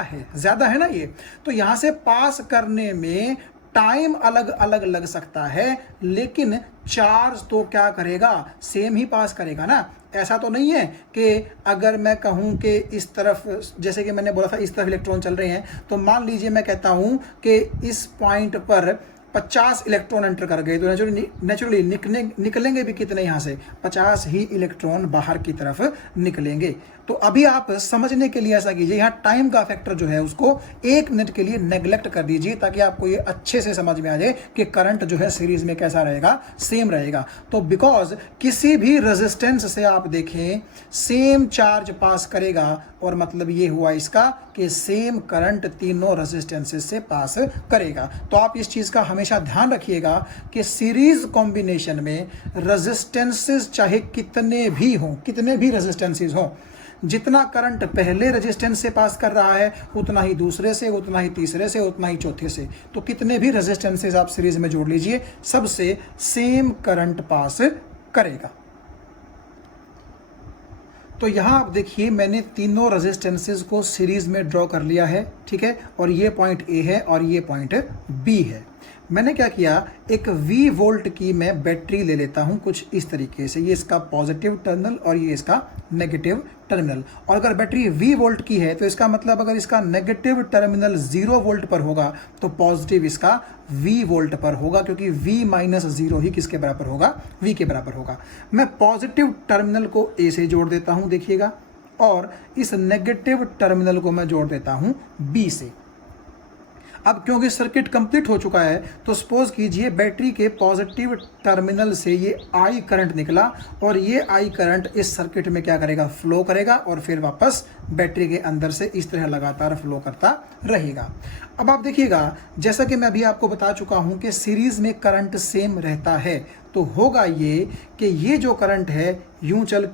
है ना ये, तो यहां से पास करने में टाइम अलग अलग लग सकता है, लेकिन चार्ज तो क्या करेगा, सेम ही पास करेगा ना। ऐसा तो नहीं है कि अगर मैं कहूं कि इस तरफ, जैसे कि मैंने बोला था इस तरफ इलेक्ट्रॉन चल रहे हैं, तो मान लीजिए मैं कहता हूं कि इस पॉइंट पर 50 इलेक्ट्रॉन एंटर कर गए, तो नेचुरली निकलेंगे भी कितने यहाँ से, 50 ही इलेक्ट्रॉन बाहर की तरफ निकलेंगे। तो अभी आप समझने के लिए ऐसा कीजिए, यहाँ टाइम का फैक्टर जो है उसको 1 मिनट के लिए नेग्लेक्ट कर दीजिए, ताकि आपको ये अच्छे से समझ में आ जाए कि करंट जो है सीरीज में कैसा रहेगा, सेम रहेगा। तो बिकॉज किसी भी रेजिस्टेंस से आप देखें सेम चार्ज पास करेगा, और मतलब ये हुआ इसका कि सेम करंट तीनों रेजिस्टेंसेस से पास करेगा। तो आप इस चीज का हमेशा ध्यान रखिएगा कि सीरीज कॉम्बिनेशन में रेजिस्टेंसेस चाहे कितने भी हों, कितने भी रेजिस्टेंसेस हों, जितना करंट पहले रेजिस्टेंस से पास कर रहा है उतना ही दूसरे से, उतना ही तीसरे से, उतना ही चौथे से। तो कितने भी रेजिस्टेंसेस आप सीरीज में जोड़ लीजिए, सबसे सेम करंट पास करेगा। तो यहां आप देखिए मैंने तीनों रेजिस्टेंसेस को सीरीज में ड्रॉ कर लिया है, ठीक है, और ये पॉइंट ए है और ये पॉइंट बी है। मैंने क्या किया, एक V वोल्ट की मैं बैटरी ले लेता हूं कुछ इस तरीके से, ये इसका पॉजिटिव टर्मिनल और ये इसका नेगेटिव टर्मिनल। और अगर बैटरी V वोल्ट की है तो इसका मतलब अगर इसका नेगेटिव टर्मिनल 0 वोल्ट पर होगा तो पॉजिटिव इसका V वोल्ट पर होगा, क्योंकि V माइनस 0 ही किसके बराबर होगा, V के बराबर होगा। मैं पॉजिटिव टर्मिनल को A से जोड़ देता हूं, देखिएगा, और इस नेगेटिव टर्मिनल को मैं जोड़ देता हूं B से। अब क्योंकि सर्किट कंप्लीट हो चुका है तो सपोज कीजिए बैटरी के पॉजिटिव टर्मिनल से ये I करंट निकला, और ये I करंट इस सर्किट में क्या करेगा, फ्लो करेगा, और फिर वापस बैटरी के अंदर से इस तरह लगातार फ्लो करता रहेगा। अब आप देखिएगा, जैसा कि मैं अभी आपको बता चुका हूं कि सीरीज में करंट सेम रहता है, तो होगा ये कि ये जो करंट है यूं चल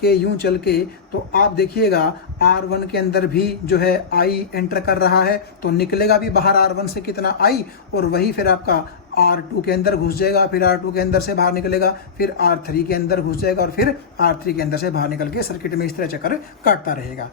के, तो आप देखिएगा R1 के अंदर भी जो है I एंटर कर रहा है, तो निकलेगा भी बाहर R1 से कितना I, और वही फिर आपका R2 के अंदर घुस जाएगा, फिर R2 के अंदर से बाहर निकलेगा, फिर R3 के अंदर घुस जाएगा, और फिर R3 के अंदर से बाहर निकल के सर्किट में इस तरह चक्कर काटता रहेगा।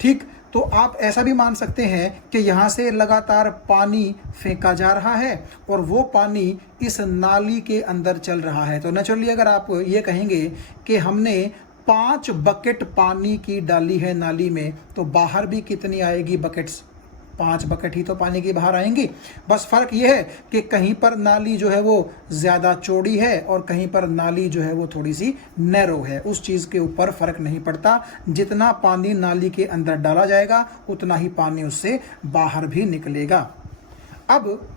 ठीक, तो आप ऐसा भी मान सकते हैं कि यहाँ से लगातार पानी फेंका जा रहा है और वो पानी इस नाली के अंदर चल रहा है। तो नेचुरली अगर आप ये कहेंगे कि हमने 5 बकेट पानी की डाली है नाली में, तो बाहर भी कितनी आएगी बकेट्स, 5 बकेट ही तो पानी की बाहर आएंगी। बस फर्क यह है कि कहीं पर नाली जो है वो ज़्यादा चौड़ी है और कहीं पर नाली जो है वो थोड़ी सी नैरो है, उस चीज़ के ऊपर फर्क नहीं पड़ता। जितना पानी नाली के अंदर डाला जाएगा उतना ही पानी उससे बाहर भी निकलेगा। अब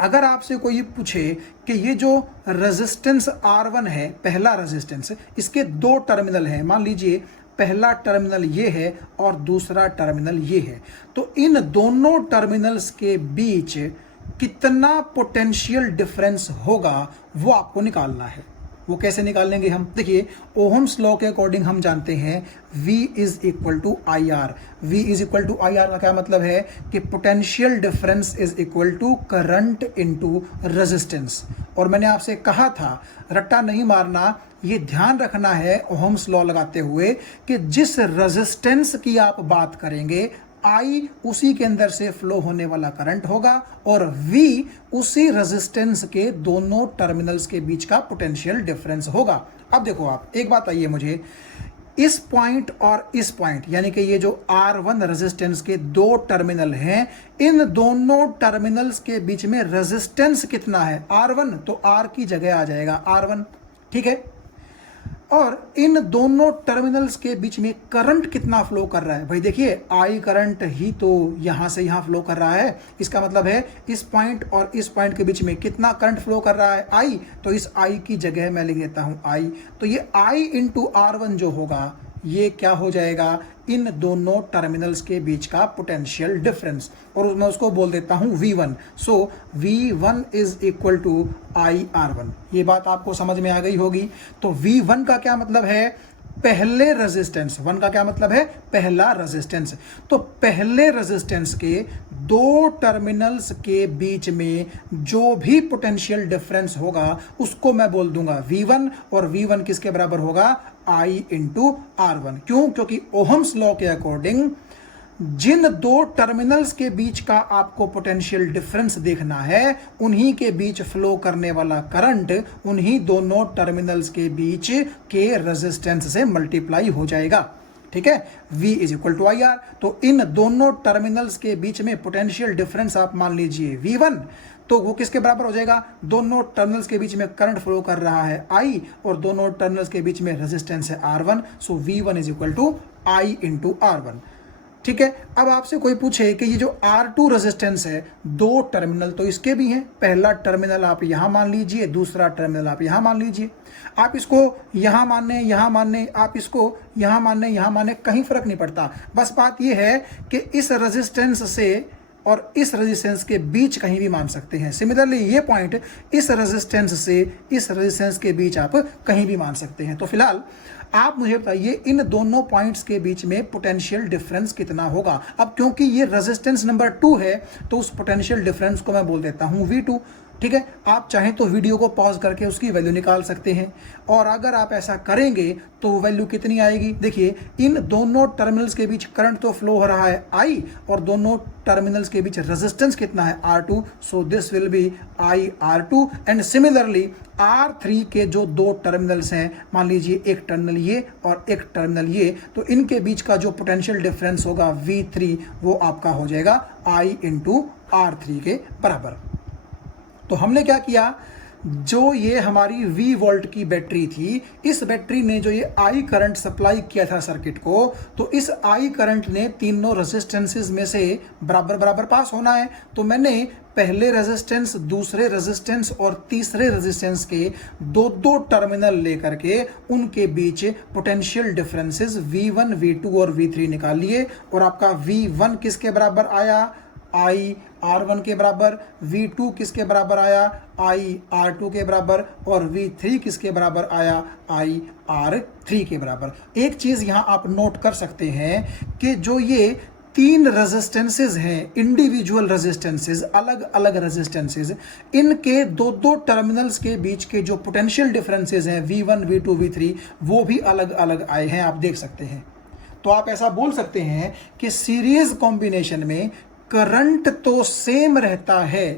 अगर आपसे कोई पूछे कि ये जो रेजिस्टेंस R1 है, पहला रेजिस्टेंस, इसके 2 टर्मिनल हैं, मान लीजिए पहला टर्मिनल ये है और दूसरा टर्मिनल ये है, तो इन दोनों टर्मिनल्स के बीच कितना पोटेंशियल डिफरेंस होगा वो आपको निकालना है। वो कैसे निकाल लेंगे हम, देखिए ओहम्स लॉ के अकॉर्डिंग हम जानते हैं V is equal to IR। V is equal to IR का क्या मतलब है कि potential difference is equal to current into resistance. और मैंने आपसे कहा था रट्टा नहीं मारना, ये ध्यान रखना है ओहम्स लॉ लगाते हुए कि जिस रेजिस्टेंस की आप बात करेंगे I उसी के अंदर से फ्लो होने वाला करंट होगा, और V उसी रेजिस्टेंस के दोनों टर्मिनल्स के बीच का पोटेंशियल डिफरेंस होगा। अब देखो आप एक बात आइए मुझे, इस पॉइंट और इस पॉइंट यानी कि ये जो R1 रेजिस्टेंस के 2 टर्मिनल हैं, इन दोनों टर्मिनल्स के बीच में रेजिस्टेंस कितना है, R1, तो R की जगह आ जाएगा R1, ठीक है। और इन दोनों टर्मिनल्स के बीच में करंट कितना फ्लो कर रहा है, भाई देखिए I करंट ही तो यहां से यहां फ्लो कर रहा है। इसका मतलब है इस पॉइंट और इस पॉइंट के बीच में कितना करंट फ्लो कर रहा है, I, तो इस I की जगह मैं लिख देता हूं I, तो ये I इंटू R1 जो होगा ये क्या हो जाएगा, इन दोनों टर्मिनल्स के बीच का पोटेंशियल डिफरेंस, और मैं उसको बोल देता हूं V1। So V1 is equal to IR1। ये बात आपको समझ में आ गई होगी। तो V1 का क्या मतलब है, पहले रेजिस्टेंस, 1 का क्या मतलब है, पहला रेजिस्टेंस। तो पहले रेजिस्टेंस के 2 टर्मिनल्स के बीच में जो भी पोटेंशियल डिफरेंस होगा उसको मैं बोल दूंगा V1, और V1 किसके बराबर होगा, I इंटू R1। क्यों, क्योंकि ओहम्स लॉ के अकॉर्डिंग जिन 2 टर्मिनल्स के बीच का आपको पोटेंशियल डिफरेंस देखना है, उन्हीं के बीच फ्लो करने वाला करंट उन्हीं दोनों टर्मिनल्स के बीच के रेजिस्टेंस से मल्टीप्लाई हो जाएगा, ठीक है। V is equal to IR। तो इन दोनों टर्मिनल्स के बीच में पोटेंशियल डिफरेंस आप मान लीजिए V1, तो वो किसके बराबर हो जाएगा, दोनों टर्मिनल्स के बीच में करंट फ्लो कर रहा है I और दोनों टर्मिनल्स के बीच में रेजिस्टेंस है R1, so V1 is equal to I into R1। ठीक है, अब आपसे कोई पूछे कि ये जो R2 रेजिस्टेंस है, दो टर्मिनल तो इसके भी हैं, पहला टर्मिनल आप यहां मान लीजिए, दूसरा टर्मिनल आप यहां मान लीजिए। आप इसको यहां मानने, आप इसको यहां मानने, कहीं फर्क नहीं पड़ता। बस बात ये है कि इस रेजिस्टेंस से और इस रेजिस्टेंस के बीच कहीं भी मान सकते हैं। सिमिलरली ये पॉइंट इस रेजिस्टेंस से इस रेजिस्टेंस के बीच आप कहीं भी मान सकते हैं। तो फिलहाल आप मुझे बताइए इन दोनों पॉइंट्स के बीच में पोटेंशियल डिफरेंस कितना होगा। अब क्योंकि ये रेजिस्टेंस नंबर 2 है तो उस पोटेंशियल डिफरेंस को मैं बोल देता हूं V2। ठीक है, आप चाहें तो वीडियो को पॉज करके उसकी वैल्यू निकाल सकते हैं, और अगर आप ऐसा करेंगे तो वैल्यू कितनी आएगी। देखिए, इन दोनों टर्मिनल्स के बीच करंट तो फ्लो हो रहा है I और दोनों टर्मिनल्स के बीच रेजिस्टेंस कितना है R2, so this will be IR2। And similarly R3 के जो दो टर्मिनल्स हैं, मान लीजिए एक टर्मिनल ये और एक टर्मिनल ये, तो इनके बीच का जो पोटेंशियल डिफरेंस होगा V3 वो आपका हो जाएगा I इंटू R3 के बराबर। तो हमने क्या किया, जो ये हमारी V वोल्ट की बैटरी थी, इस बैटरी ने जो ये I करंट सप्लाई किया था सर्किट को, तो इस I करंट ने तीनों रेजिस्टेंसेस में से बराबर बराबर पास होना है। तो मैंने पहले रेजिस्टेंस, दूसरे रेजिस्टेंस और तीसरे रेजिस्टेंस के दो टर्मिनल लेकर के उनके बीच पोटेंशियल डिफरेंसेस V1, V2 और V3 निकाल लिए, और आपका V1 किसके बराबर आया, I R1 के बराबर, V2 किसके बराबर आया, I R2 के बराबर, और V3 किसके बराबर आया, I R3 के बराबर। एक चीज यहां आप नोट कर सकते हैं कि जो ये तीन रेजिस्टेंसेस हैं, इंडिविजुअल रेजिस्टेंसेस, अलग अलग रेजिस्टेंसेस, इनके दो दो टर्मिनल्स के बीच के जो पोटेंशियल डिफरेंसेस हैं V1, V2, V3, वो भी अलग अलग आए हैं, आप देख सकते हैं। तो आप ऐसा बोल सकते हैं कि सीरीज कॉम्बिनेशन में करंट तो सेम रहता है,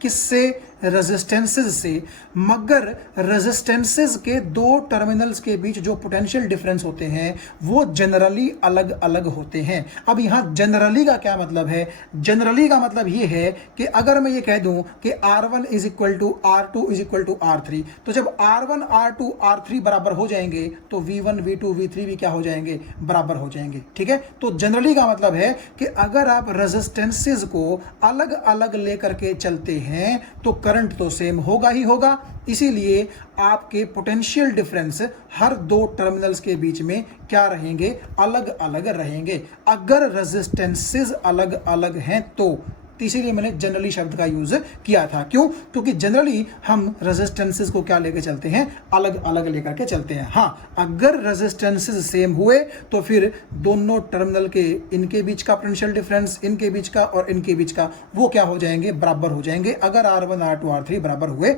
किससे, रेजिस्टेंसेस से, मगर रेजिस्टेंसेस के दो टर्मिनल्स के बीच जो पोटेंशियल डिफरेंस होते हैं वो जनरली अलग अलग होते हैं। अब यहाँ जनरली का क्या मतलब है, जनरली का मतलब ये है कि अगर मैं ये कह दूं कि R1 is equal to R2 is equal to R3, तो जब R1 R2 R3 बराबर हो जाएंगे तो V1 V2 V3 भी क्या हो जाएंगे, बराबर हो जाएंगे। ठीक है, तो जनरली का मतलब है कि अगर आप रेजिस्टेंसेस को अलग अलग लेकर के चलते हैं तो करंट तो सेम होगा ही होगा, इसीलिए आपके पोटेंशियल डिफरेंस हर दो टर्मिनल्स के बीच में क्या रहेंगे, अलग अलग रहेंगे। अगर रेजिस्टेंसेस अलग अलग हैं तो इसीलिए मैंने जनरली शब्द का यूज किया था। क्यों, क्योंकि जनरली हम रेजिस्टेंसेस को क्या लेकर चलते हैं, अलग अलग लेकर के चलते हैं। हाँ, अगर रेजिस्टेंसेस सेम हुए तो फिर दोनों टर्मिनल के, इनके बीच का पोटेंशियल डिफरेंस, इनके बीच का और इनके बीच का, वो क्या हो जाएंगे, बराबर हो जाएंगे, अगर R1 R2 R3 बराबर हुए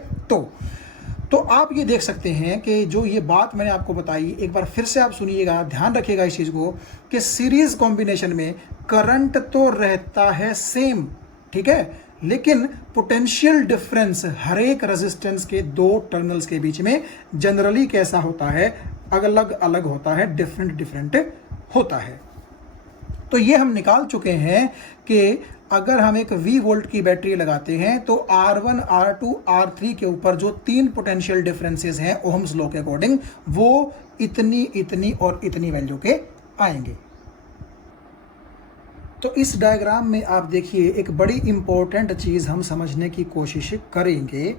तो आप ये देख सकते हैं कि जो ये बात मैंने आपको बताई, एक बार फिर से आप सुनिएगा, ध्यान रखिएगा इस चीज को, कि सीरीज कॉम्बिनेशन में करंट तो रहता है सेम, ठीक है, लेकिन पोटेंशियल डिफरेंस हर एक रेजिस्टेंस के दो टर्मिनल्स के बीच में जनरली कैसा होता है, अलग अलग होता है, डिफरेंट होता है। तो ये हम निकाल चुके हैं कि अगर हम एक V वोल्ट की बैटरी लगाते हैं तो R1 R2 R3 के ऊपर जो तीन पोटेंशियल डिफरेंसेस हैं ओहम्स लॉ के अकॉर्डिंग, वो इतनी और इतनी वैल्यू के आएंगे। तो इस डायग्राम में आप देखिए एक बड़ी इंपॉर्टेंट चीज़ हम समझने की कोशिश करेंगे,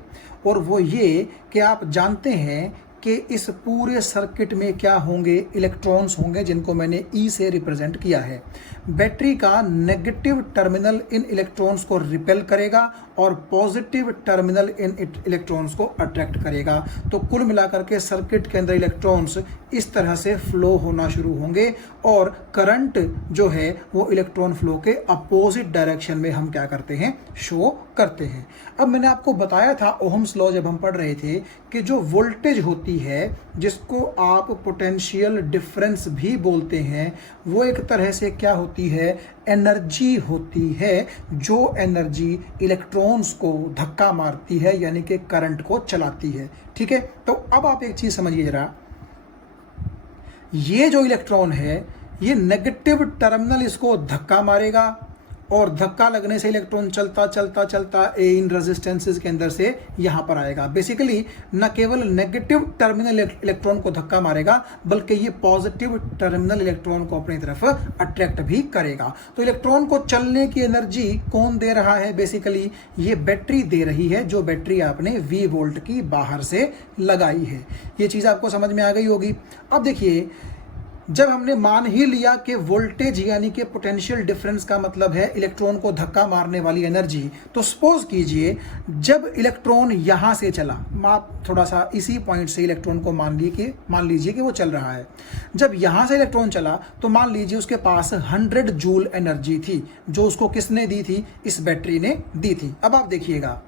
और वो ये कि आप जानते हैं कि इस पूरे सर्किट में क्या होंगे, इलेक्ट्रॉन्स होंगे जिनको मैंने E से रिप्रेजेंट किया है। बैटरी का नेगेटिव टर्मिनल इन इलेक्ट्रॉन्स को रिपेल करेगा और पॉजिटिव टर्मिनल इन इलेक्ट्रॉन्स को अट्रैक्ट करेगा। तो कुल मिलाकर के सर्किट के अंदर इलेक्ट्रॉन्स इस तरह से फ्लो होना शुरू होंगे, और करंट जो है वो इलेक्ट्रॉन फ्लो के अपोजिट डायरेक्शन में हम क्या करते हैं, शो करते हैं। अब मैंने आपको बताया था ओहम्स लॉ जब हम पढ़ रहे थे कि जो वोल्टेज होती है, जिसको आप पोटेंशियल डिफरेंस भी बोलते हैं, वो एक तरह से क्या होती है, एनर्जी होती है, जो एनर्जी इलेक्ट्रॉन्स को धक्का मारती है, यानी कि करंट को चलाती है। ठीक है, तो अब आप एक चीज समझिए जरा, ये जो इलेक्ट्रॉन है, ये नेगेटिव टर्मिनल इसको धक्का मारेगा और धक्का लगने से इलेक्ट्रॉन चलता चलता चलता इन रेजिस्टेंसेस के अंदर से यहाँ पर आएगा। बेसिकली न केवल नेगेटिव टर्मिनल इलेक्ट्रॉन को धक्का मारेगा बल्कि ये पॉजिटिव टर्मिनल इलेक्ट्रॉन को अपनी तरफ अट्रैक्ट भी करेगा। तो इलेक्ट्रॉन को चलने की एनर्जी कौन दे रहा है? बेसिकली ये बैटरी दे रही है, जो बैटरी आपने V वोल्ट की बाहर से लगाई है। ये चीज़ आपको समझ में आ गई होगी। अब देखिए, जब हमने मान ही लिया कि वोल्टेज यानी कि पोटेंशियल डिफरेंस का मतलब है इलेक्ट्रॉन को धक्का मारने वाली एनर्जी, तो सपोज कीजिए जब इलेक्ट्रॉन यहाँ से चला, आप थोड़ा सा इसी पॉइंट से इलेक्ट्रॉन को मान लीजिए कि वो चल रहा है। जब यहाँ से इलेक्ट्रॉन चला तो मान लीजिए उसके पास 100 जूल एनर्जी थी, जो उसको किसने दी थी? इस बैटरी ने दी थी। अब आप देखिएगा,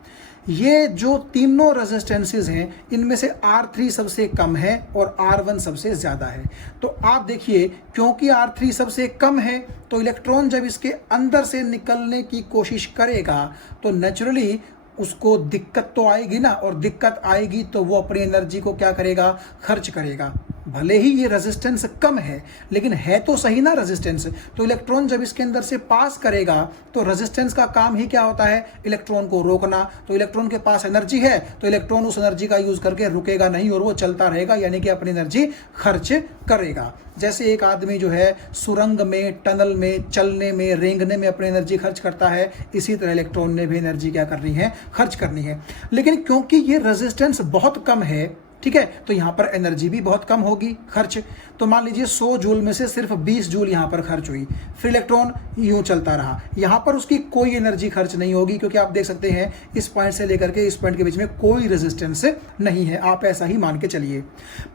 ये जो तीनों रेजिस्टेंसेस हैं इनमें से R3 सबसे कम है और R1 सबसे ज़्यादा है। तो आप देखिए, क्योंकि R3 सबसे कम है तो इलेक्ट्रॉन जब इसके अंदर से निकलने की कोशिश करेगा तो नेचुरली उसको दिक्कत तो आएगी ना, और दिक्कत आएगी तो वो अपनी एनर्जी को क्या करेगा? खर्च करेगा। भले ही ये रेजिस्टेंस कम है लेकिन है तो सही ना रेजिस्टेंस। तो इलेक्ट्रॉन जब इसके अंदर से पास करेगा तो रेजिस्टेंस का काम ही क्या होता है? इलेक्ट्रॉन को रोकना। तो इलेक्ट्रॉन के पास एनर्जी है तो इलेक्ट्रॉन उस एनर्जी का यूज करके रुकेगा नहीं और वो चलता रहेगा, यानी कि अपनी एनर्जी खर्च करेगा। जैसे एक आदमी जो है सुरंग में, टनल में, चलने में, रेंगने में अपनी एनर्जी खर्च करता है, इसी तरह इलेक्ट्रॉन ने भी एनर्जी क्या करनी है? खर्च करनी है। लेकिन क्योंकि ये रेजिस्टेंस बहुत कम है, ठीक है, तो यहाँ पर एनर्जी भी बहुत कम होगी खर्च। तो मान लीजिए 100 जूल में से सिर्फ 20 जूल यहाँ पर खर्च हुई, फिर इलेक्ट्रॉन यूँ चलता रहा। यहाँ पर उसकी कोई एनर्जी खर्च नहीं होगी, क्योंकि आप देख सकते हैं इस पॉइंट से लेकर के इस पॉइंट के बीच में कोई रेजिस्टेंस नहीं है, आप ऐसा ही मान के चलिए।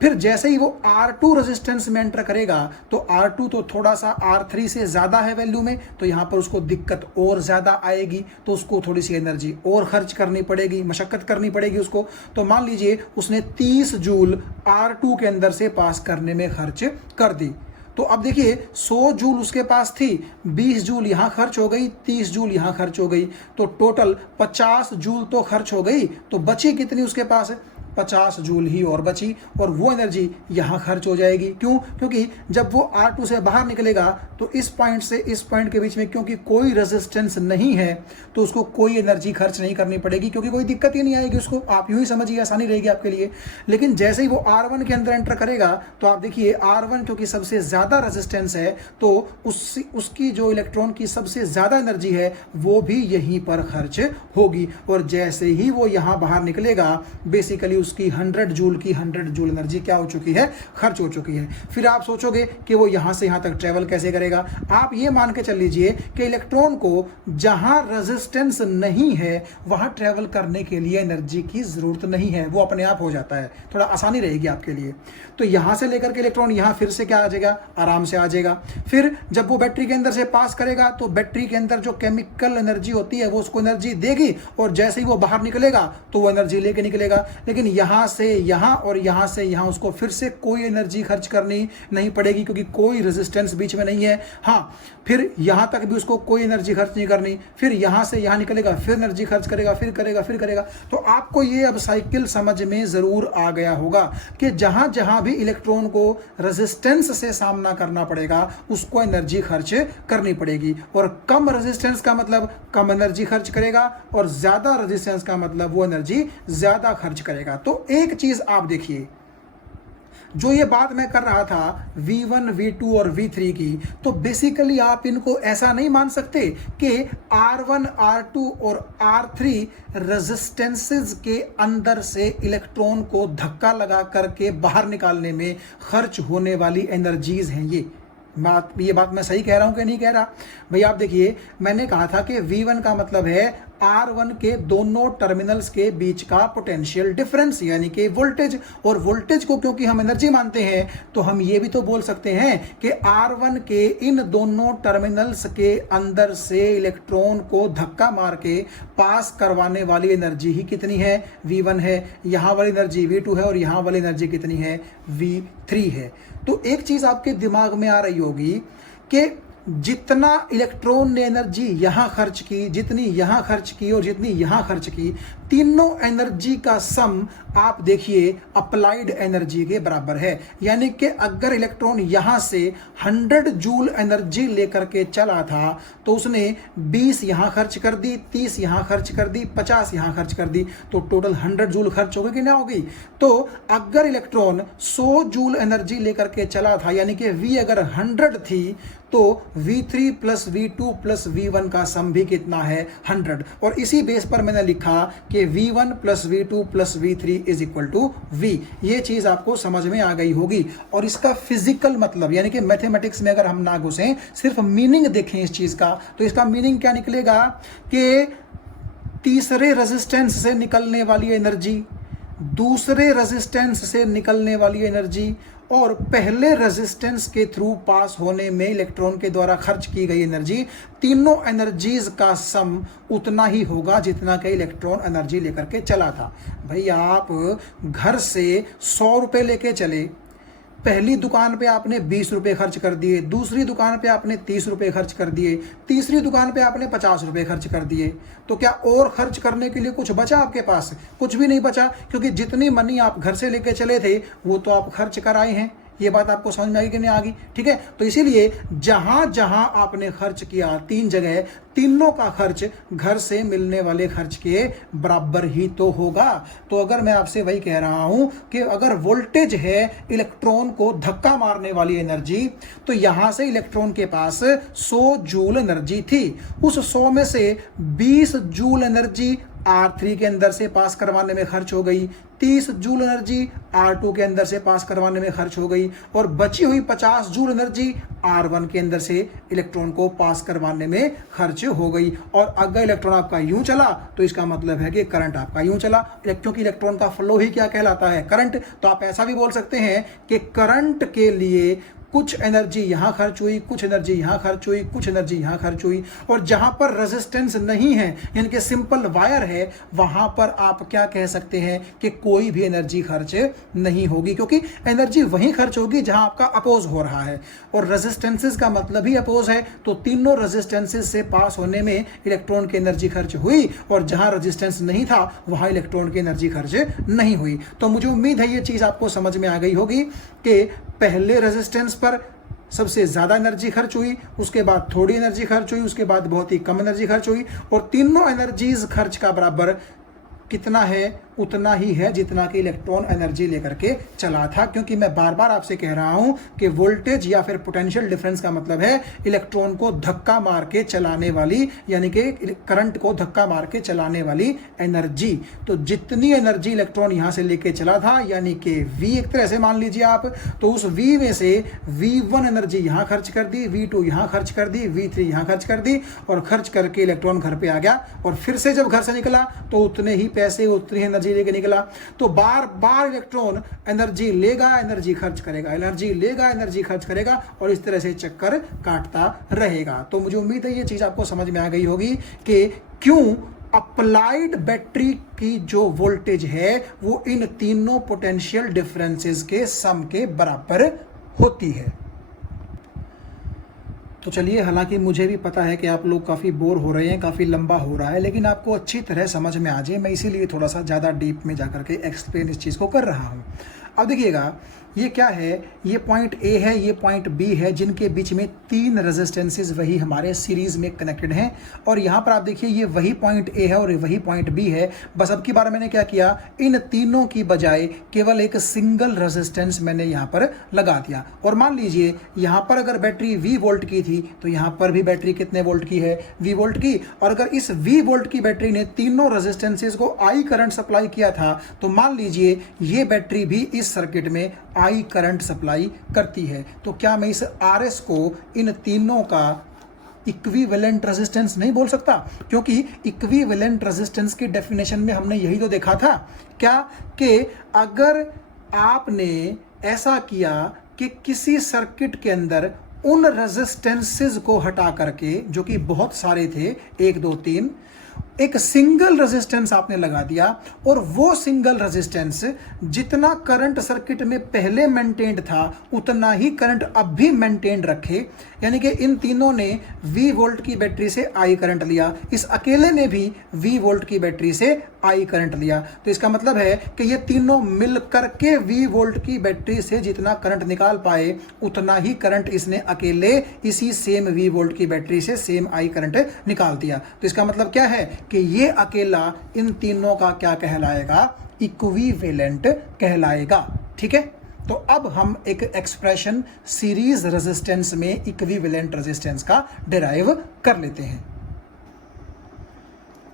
फिर जैसे ही वो R2 रेजिस्टेंस में एंटर करेगा तो R2 तो थोड़ा सा R3 से ज़्यादा है वैल्यू में, तो यहाँ पर उसको दिक्कत और ज़्यादा आएगी, तो उसको थोड़ी सी एनर्जी और खर्च करनी पड़ेगी, मशक्कत करनी पड़ेगी उसको। तो मान लीजिए उसने 30 जूल R2 के अंदर से पास करने में खर्च कर दी। तो अब देखिए 100 जूल उसके पास थी, 20 जूल यहाँ खर्च हो गई, 30 जूल यहाँ खर्च हो गई, तो टोटल 50 जूल तो खर्च हो गई। तो बची कितनी उसके पास? 50 जूल ही और बची, और वो एनर्जी यहाँ खर्च हो जाएगी। क्यों? क्योंकि जब वो R2 से बाहर निकलेगा तो इस पॉइंट से इस पॉइंट के बीच में क्योंकि कोई रेजिस्टेंस नहीं है तो उसको कोई एनर्जी खर्च नहीं करनी पड़ेगी, क्योंकि कोई दिक्कत ही नहीं आएगी उसको। आप यूँ ही समझिए, आसानी रहेगी आपके लिए। लेकिन जैसे ही वो R1 के अंदर एंटर करेगा तो आप देखिए R1 क्योंकि सबसे ज़्यादा रेजिस्टेंस है तो उसकी जो इलेक्ट्रॉन की सबसे ज़्यादा एनर्जी है वो भी यहीं पर खर्च होगी। और जैसे ही वो यहाँ बाहर निकलेगा बेसिकली उसकी 100 जूल एनर्जी क्या हो चुकी है? खर्च हो चुकी है। फिर आप सोचोगे कि वो यहाँ से यहाँ तक ट्रेवल कैसे करेगा? आप ये मान के चल लीजिए कि इलेक्ट्रॉन को जहाँ रेजिस्टेंस नहीं है वहाँ ट्रेवल करने के लिए एनर्जी की ज़रूरत नहीं है, वो अपने आप हो जाता है। थोड़ा आसानी रहेगी आपके लिए। तो यहाँ से लेकर के इलेक्ट्रॉन यहाँ फिर से क्या आ जाएगा? आराम से आ जाएगा। फिर जब वो बैटरी के अंदर से पास करेगा तो बैटरी के अंदर जो केमिकल एनर्जी होती है वो उसको एनर्जी देगी, और जैसे ही वो बाहर निकलेगा तो वो एनर्जी लेके निकलेगा। लेकिन यहाँ से यहाँ और यहाँ से यहाँ उसको फिर से कोई एनर्जी खर्च करनी नहीं पड़ेगी, क्योंकि कोई रेजिस्टेंस बीच में नहीं है। हाँ, फिर यहाँ तक भी उसको कोई एनर्जी खर्च नहीं करनी, फिर यहाँ से यहाँ निकलेगा, फिर एनर्जी खर्च करेगा, फिर करेगा। तो आपको ये अब साइकिल समझ में ज़रूर आ गया होगा कि जहाँ जहाँ भी इलेक्ट्रॉन को रेजिस्टेंस से सामना करना पड़ेगा उसको एनर्जी खर्च करनी पड़ेगी। और कम रेजिस्टेंस का मतलब कम एनर्जी खर्च करेगा, और ज़्यादा रेजिस्टेंस का मतलब वो एनर्जी ज़्यादा खर्च करेगा। तो एक चीज़ आप देखिए, जो ये बात मैं कर रहा था V1, V2 और V3 की, तो बेसिकली आप इनको ऐसा नहीं मान सकते कि R1, R2 और R3 रेजिस्टेंसेस के अंदर से इलेक्ट्रॉन को धक्का लगा करके बाहर निकालने में खर्च होने वाली एनर्जीज हैं। ये बात मैं सही कह रहा हूं कि नहीं कह रहा? भाई आप देखिए, मैंने कहा था कि V1 का मतलब है R1 के दोनों टर्मिनल्स के बीच का पोटेंशियल डिफरेंस यानी कि वोल्टेज, और वोल्टेज को क्योंकि हम एनर्जी मानते हैं तो हम ये भी तो बोल सकते हैं कि R1 के इन दोनों टर्मिनल्स के अंदर से इलेक्ट्रॉन को धक्का मार के पास करवाने वाली एनर्जी ही कितनी है? V1 है। यहाँ वाली एनर्जी V2 है और यहाँ वाली एनर्जी कितनी है? V3 है। तो एक चीज़ आपके दिमाग में आ रही होगी कि जितना इलेक्ट्रॉन ने एनर्जी यहाँ खर्च की, जितनी यहाँ खर्च की और जितनी यहाँ खर्च की, तीनों एनर्जी का सम आप देखिए अप्लाइड एनर्जी के बराबर है। यानी कि अगर इलेक्ट्रॉन यहाँ से 100 जूल एनर्जी लेकर के चला था तो उसने 20 यहाँ खर्च कर दी, 30 यहाँ खर्च कर दी, 50 यहाँ खर्च कर दी, तो टोटल 100 जूल खर्च होगी कि ना होगी। तो अगर इलेक्ट्रॉन 100 जूल एनर्जी लेकर के चला था, यानी कि V अगर 100 थी, तो V3 plus V2 plus V1 का सम भी कितना है 100। और इसी बेस पर मैंने लिखा कि V1 plus V2 plus V3 is equal to V। ये चीज आपको समझ में आ गई होगी। और इसका फिजिकल मतलब यानी कि मैथमेटिक्स में अगर हम ना घुसें, सिर्फ मीनिंग देखें इस चीज का, तो इसका मीनिंग क्या निकलेगा कि तीसरे रेजिस्टेंस से निकलने वाली एनर्जी, दूसरे रेजिस्टेंस से निकलने वाली एनर्जी और पहले रेजिस्टेंस के थ्रू पास होने में इलेक्ट्रॉन के द्वारा खर्च की गई एनर्जी, तीनों एनर्जीज का सम उतना ही होगा जितना कि इलेक्ट्रॉन एनर्जी लेकर के चला था। भाई आप घर से 100 रुपये लेके चले, पहली दुकान पे आपने 20 रुपये खर्च कर दिए, दूसरी दुकान पे आपने 30 रुपये खर्च कर दिए, तीसरी दुकान पे आपने 50 रुपये खर्च कर दिए, तो क्या और खर्च करने के लिए कुछ बचा आपके पास? कुछ भी नहीं बचा, क्योंकि जितनी मनी आप घर से लेके चले थे वो तो आप खर्च कर आए हैं। ये बात आपको समझ में आई कि नहीं आ गई? ठीक है, तो इसीलिए जहां जहां आपने खर्च किया, 3 जगह, तीनों का खर्च घर से मिलने वाले खर्च के बराबर ही तो होगा। तो अगर मैं आपसे वही कह रहा हूं कि अगर वोल्टेज है इलेक्ट्रॉन को धक्का मारने वाली एनर्जी, तो यहां से इलेक्ट्रॉन के पास 100 जूल एनर्जी थी। उस 100 में से 20 जूल एनर्जी R3 के अंदर से पास करवाने में खर्च हो गई, 30 जूल एनर्जी R2 के अंदर से पास करवाने में खर्च हो गई, और बची हुई 50 जूल एनर्जी R1 के अंदर से इलेक्ट्रॉन को पास करवाने में खर्च हो गई। और अगर इलेक्ट्रॉन आपका यूं चला तो इसका मतलब है कि करंट आपका यूं चला, क्योंकि इलेक्ट्रॉन का फ्लो ही क्या कहलाता है? करंट। तो आप ऐसा भी बोल सकते हैं कि करंट के लिए कुछ एनर्जी यहां खर्च हुई, कुछ एनर्जी यहां खर्च हुई, कुछ एनर्जी यहां खर्च हुई, और जहां पर रेजिस्टेंस नहीं है यानी कि सिंपल वायर है, वहां पर आप क्या कह सकते हैं कि कोई भी एनर्जी खर्च नहीं होगी, क्योंकि एनर्जी वहीं खर्च होगी जहां आपका अपोज हो रहा है, और रेजिस्टेंसेस का मतलब ही अपोज है। तो तीनों रेजिस्टेंसेस से पास होने में इलेक्ट्रॉन की एनर्जी खर्च हुई, और जहां रेजिस्टेंस नहीं था वहां इलेक्ट्रॉन की एनर्जी खर्च नहीं हुई। तो मुझे उम्मीद है ये चीज आपको समझ में आ गई होगी कि पहले रेजिस्टेंस पर सबसे ज्यादा एनर्जी खर्च हुई, उसके बाद थोड़ी एनर्जी खर्च हुई, उसके बाद बहुत ही कम एनर्जी खर्च हुई, और तीनों एनर्जीज खर्च का बराबर कितना है? उतना ही है जितना कि इलेक्ट्रॉन एनर्जी लेकर के चला था। क्योंकि मैं बार बार आपसे कह रहा हूं कि वोल्टेज या फिर पोटेंशियल डिफरेंस का मतलब है इलेक्ट्रॉन को धक्का मार के चलाने वाली, यानी कि करंट को धक्का मार के चलाने वाली एनर्जी। तो जितनी एनर्जी इलेक्ट्रॉन यहां से लेके चला था, यानी कि V एक तरह से मान लीजिए आप, तो उस V में से V1 एनर्जी यहां खर्च कर दी, V2 यहां खर्च कर दी, V3 यहां खर्च कर दी, और खर्च करके इलेक्ट्रॉन घर पे आ गया, और फिर से जब घर से निकला तो उतने ही पैसे, उतनी एनर्जी लेके निकला। तो बार बार इलेक्ट्रॉन एनर्जी लेगा, एनर्जी खर्च करेगा, एनर्जी लेगा, एनर्जी खर्च करेगा, और इस तरह से चक्कर काटता रहेगा। तो मुझे उम्मीद है ये चीज आपको समझ में आ गई होगी कि क्यों अप्लाइड बैटरी की जो वोल्टेज है वो इन तीनों पोटेंशियल डिफरेंसेस के सम के बराबर होती है। तो चलिए, हालांकि मुझे भी पता है कि आप लोग काफ़ी बोर हो रहे हैं, काफ़ी लंबा हो रहा है, लेकिन आपको अच्छी तरह समझ में आ जाए, मैं इसीलिए थोड़ा सा ज़्यादा डीप में जाकर के एक्सप्लेन इस चीज़ को कर रहा हूँ। अब देखिएगा, ये क्या है? ये पॉइंट A है, ये पॉइंट B है, जिनके बीच में 3 रेजिस्टेंसेस वही हमारे सीरीज में कनेक्टेड हैं। और यहाँ पर आप देखिए, ये वही पॉइंट A है और वही पॉइंट B है। बस अब की बार मैंने क्या किया, इन तीनों की बजाय केवल एक सिंगल रेजिस्टेंस मैंने यहाँ पर लगा दिया। और मान लीजिए यहाँ पर अगर बैटरी V वोल्ट की थी, तो यहाँ पर भी बैटरी कितने वोल्ट की है? V वोल्ट की। और अगर इस V वोल्ट की बैटरी ने तीनों रेजिस्टेंसेस को I करंट सप्लाई किया था, तो मान लीजिए ये बैटरी भी इस सर्किट में I करंट सप्लाई करती है। तो क्या मैं इस RS को इन तीनों का इक्विवेलेंट रेजिस्टेंस नहीं बोल सकता? क्योंकि इक्विवेलेंट रेजिस्टेंस की डेफिनेशन में हमने यही तो देखा था, क्या कि अगर आपने ऐसा किया कि किसी सर्किट के अंदर उन रेजिस्टेंसेस को हटा करके, जो कि बहुत सारे थे, 1 2 3, एक सिंगल रेजिस्टेंस आपने लगा दिया और वो सिंगल रेजिस्टेंस जितना करंट सर्किट में पहले मेंटेन्ड था उतना ही करंट अब भी मेंटेन्ड रखे, यानी कि इन तीनों ने V वोल्ट की बैटरी से I करंट लिया, इस अकेले ने भी V वोल्ट की बैटरी से I करंट लिया। तो इसका मतलब है कि ये तीनों मिलकर के V वोल्ट की बैटरी से जितना करंट निकाल पाए उतना ही करंट इसने अकेले इसी सेम V वोल्ट की बैटरी से सेम I करंट निकाल दिया। तो इसका मतलब क्या है कि ये अकेला इन तीनों का क्या कहलाएगा, इक्विवेलेंट कहलाएगा। ठीक है, तो अब हम एक एक्सप्रेशन सीरीज रेजिस्टेंस में इक्विवेलेंट रेजिस्टेंस का डिराइव कर लेते हैं।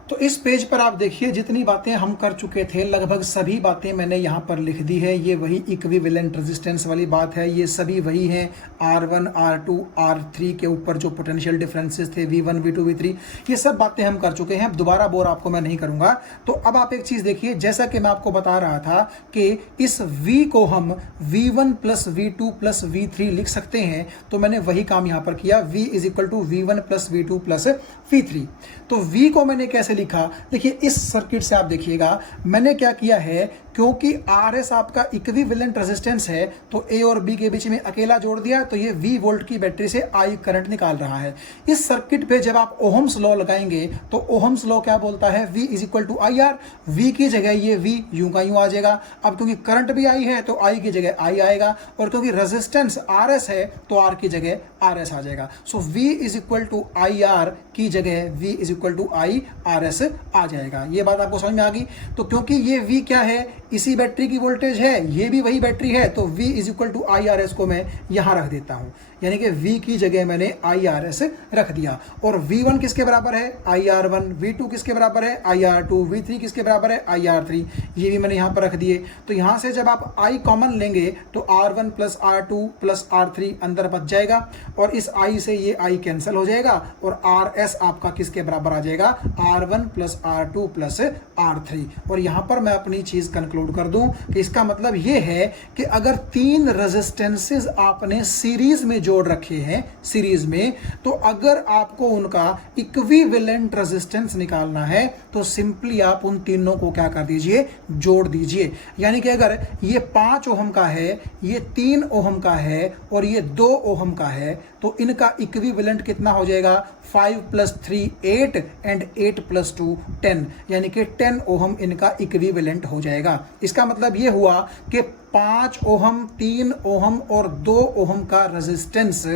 तो इस पेज पर आप देखिए जितनी बातें हम कर चुके थे लगभग सभी बातें मैंने यहाँ पर लिख दी है। ये वही इक्विवेलेंट रेजिस्टेंस वाली बात है, ये सभी वही हैं। R1, R2, R3 के ऊपर जो पोटेंशियल डिफरेंसेस थे V1, V2, V3, ये सब बातें हम कर चुके हैं। दोबारा बोर आपको मैं नहीं करूँगा। तो अब आप एक चीज़ देखिए, जैसा कि मैं आपको बता रहा था कि इस V को हम V1 plus V2 plus V3 लिख सकते हैं, तो मैंने वही काम यहाँ पर किया। V is equal to V1 plus V2 plus V3। तो V को मैंने कैसे लिखा, देखिए इस सर्किट से आप देखिएगा मैंने क्या किया है, क्योंकि RS आपका इक्विवेलेंट रेजिस्टेंस है तो A और B के बीच में अकेला जोड़ दिया, तो ये V वोल्ट की बैटरी से I करंट निकाल रहा है। इस सर्किट पे जब आप ओहम्स लॉ लगाएंगे तो ओहम्स लॉ क्या बोलता है, V is equal to IR। V की जगह ये V यूं का यूं आ जाएगा। अब क्योंकि करंट भी I है तो I की जगह I आएगा, और क्योंकि रेजिस्टेंस RS है तो R की जगह RS आ जाएगा। So V is equal to IR की जगह V is equal to IRS आ जाएगा। ये बात आपको समझ में आ गई। तो क्योंकि ये V क्या है, इसी बैटरी की वोल्टेज है, ये भी वही बैटरी है, तो V is equal to IRS को मैं यहां रख देता हूं, यानी कि V की जगह मैंने IRS रख दिया। और V1 किसके बराबर है, IR1, V2 किसके बराबर है, IR2, V3 किसके बराबर है, IR3, ये भी मैंने यहां पर रख दिए। तो यहां से जब आप I कॉमन लेंगे तो R1 plus R2 plus R3 अंदर बच जाएगा, और इस I से ये I कैंसिल हो जाएगा, और RS आपका किसके बराबर आ जाएगा, R1 plus R2 plus R3। और यहां पर मैं अपनी चीज कंक्लूड कर दूं कि इसका मतलब ये है कि अगर तीन रेजिस्टेंसेस आपने सीरीज में जोड़ रखे हैं सीरीज में, तो अगर आपको उनका इक्विवेलेंट रेजिस्टेंस निकालना है तो सिंपली आप उन तीनों को क्या कर दीजिए, जोड़ दीजिए। यानी कि अगर ये 5 ओहम का है, ये 3 ओहम का है और ये 2 ओहम का है, तो इनका इक्विवेलेंट कितना हो जाएगा, 5 प्लस 3 8 एंड 8 प्लस 2 10, यानी कि 10 ओहम इनका इक्विवेलेंट हो जाएगा। इसका मतलब ये हुआ कि 5 ओहम, 3 ओहम और 2 ओहम का रेजिस्टेंस,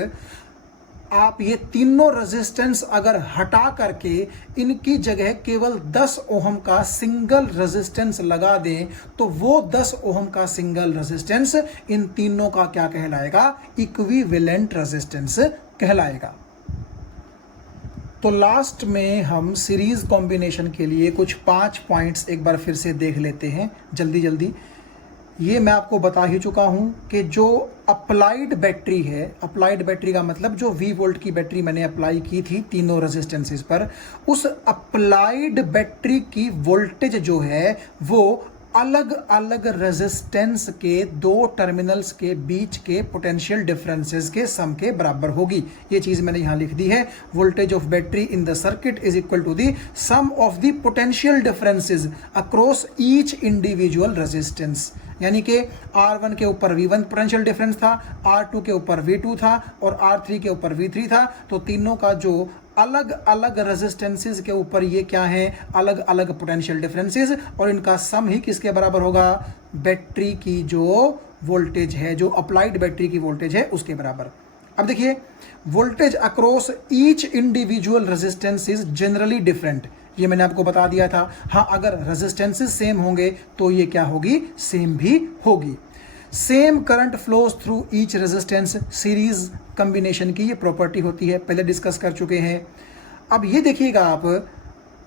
आप ये तीनों रेजिस्टेंस अगर हटा करके इनकी जगह केवल 10 ओहम का सिंगल रेजिस्टेंस लगा दें, तो वो 10 ओहम का सिंगल रेजिस्टेंस इन तीनों का क्या कहलाएगा, इक्विवेलेंट रेजिस्टेंस कहलाएगा। तो लास्ट में हम सीरीज कॉम्बिनेशन के लिए कुछ 5 पॉइंट्स एक बार फिर से देख लेते हैं जल्दी जल्दी। ये मैं आपको बता ही चुका हूं कि जो अप्लाइड बैटरी है, अप्लाइड बैटरी का मतलब जो V वोल्ट की बैटरी मैंने अप्लाई की थी तीनों रेजिस्टेंसेस पर, उस अप्लाइड बैटरी की वोल्टेज जो है वो अलग अलग रेजिस्टेंस के 2 टर्मिनल्स के बीच के पोटेंशियल डिफरेंसेस के सम के बराबर होगी। ये चीज मैंने यहां लिख दी है, voltage of battery in the circuit is equal to the sum of the potential differences across each individual resistance. यानी कि R1 के ऊपर V1 पोटेंशियल डिफरेंस था, R2 के ऊपर V2 था और R3 के ऊपर V3 था। तो तीनों का जो अलग अलग रेजिस्टेंसेस के ऊपर ये क्या है, अलग अलग पोटेंशियल डिफरेंसेस, और इनका सम ही किसके बराबर होगा, बैटरी की जो वोल्टेज है, जो अप्लाइड बैटरी की वोल्टेज है उसके बराबर। अब देखिए, voltage across each individual resistance is generally different, ये मैंने आपको बता दिया था। हाँ, अगर रेजिस्टेंसेस सेम होंगे तो ये क्या होगी, सेम भी होगी। Same current flows through each resistance, series combination की ये प्रॉपर्टी होती है, पहले डिस्कस कर चुके हैं। अब ये देखिएगा आप,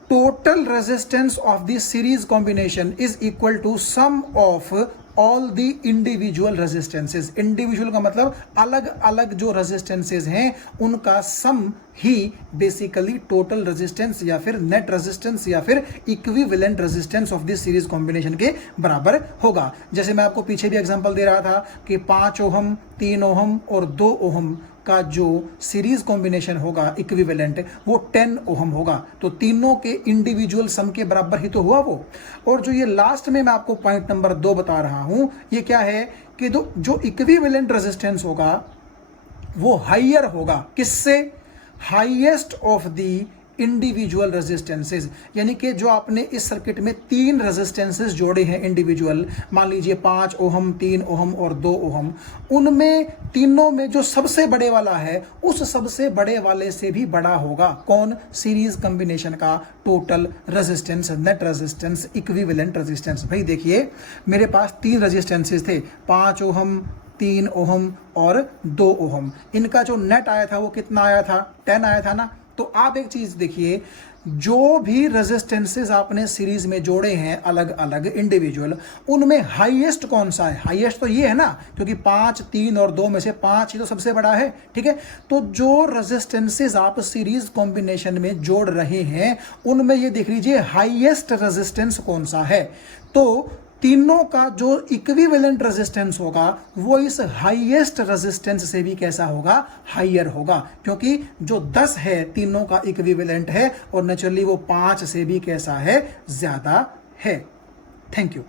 total resistance of the series combination is equal to sum of all the individual resistances. Individual का मतलब अलग अलग जो रेजिस्टेंसेस हैं उनका सम ही बेसिकली टोटल रेजिस्टेंस या फिर नेट रेजिस्टेंस या फिर equivalent resistance of this series combination के बराबर होगा। जैसे मैं आपको पीछे भी एग्जांपल दे रहा था कि 5 ओहम, 3 ओहम और 2 ओहम का जो सीरीज कॉम्बिनेशन होगा इक्विवेलेंट वो 10 ओहम होगा। तो तीनों के इंडिविजुअल सम के बराबर ही तो हुआ वो। और जो ये लास्ट में मैं आपको पॉइंट नंबर 2 बता रहा हूं, ये क्या है कि जो इक्विवेलेंट रेजिस्टेंस होगा वो हाइयर होगा, किससे? Highest of the individual resistances. यानी कि जो आपने इस सर्किट में 3 रेजिस्टेंसेस जोड़े हैं इंडिविजुअल, मान लीजिए 5 ओहम, 3 ओहम और 2 ओहम, उनमें तीनों में जो सबसे बड़े वाला है उस सबसे बड़े वाले से भी बड़ा होगा कौन? सीरीज कॉम्बिनेशन का total resistance, net resistance, equivalent resistance. भाई देखिए मेरे पास 3 रेजिस्टेंसेस थे, 5 ओहम, 3 ओहम और 2 ओहम। इनका जो नेट आया था वो कितना आया था? 10 आया था ना। तो आप एक चीज देखिए, जो भी रेजिस्टेंसेस आपने सीरीज में जोड़े हैं अलग अलग इंडिविजुअल, उनमें हाईएस्ट कौन सा है? हाईएस्ट तो ये है ना, क्योंकि 5, 3 और 2 में से 5 ही तो सबसे बड़ा है, ठीक है। तो जो रेजिस्टेंसेस आप सीरीज कॉम्बिनेशन में जोड़ रहे हैं उनमें ये देख लीजिए हाईएस्ट रेजिस्टेंस कौन सा है। तो तीनों का जो इक्विवेलेंट रेजिस्टेंस होगा वो इस हाईएस्ट रेजिस्टेंस से भी कैसा होगा? हाइयर होगा, क्योंकि जो 10 है तीनों का इक्विवेलेंट है और नेचुरली वो 5 से भी कैसा है? ज्यादा है। Thank you.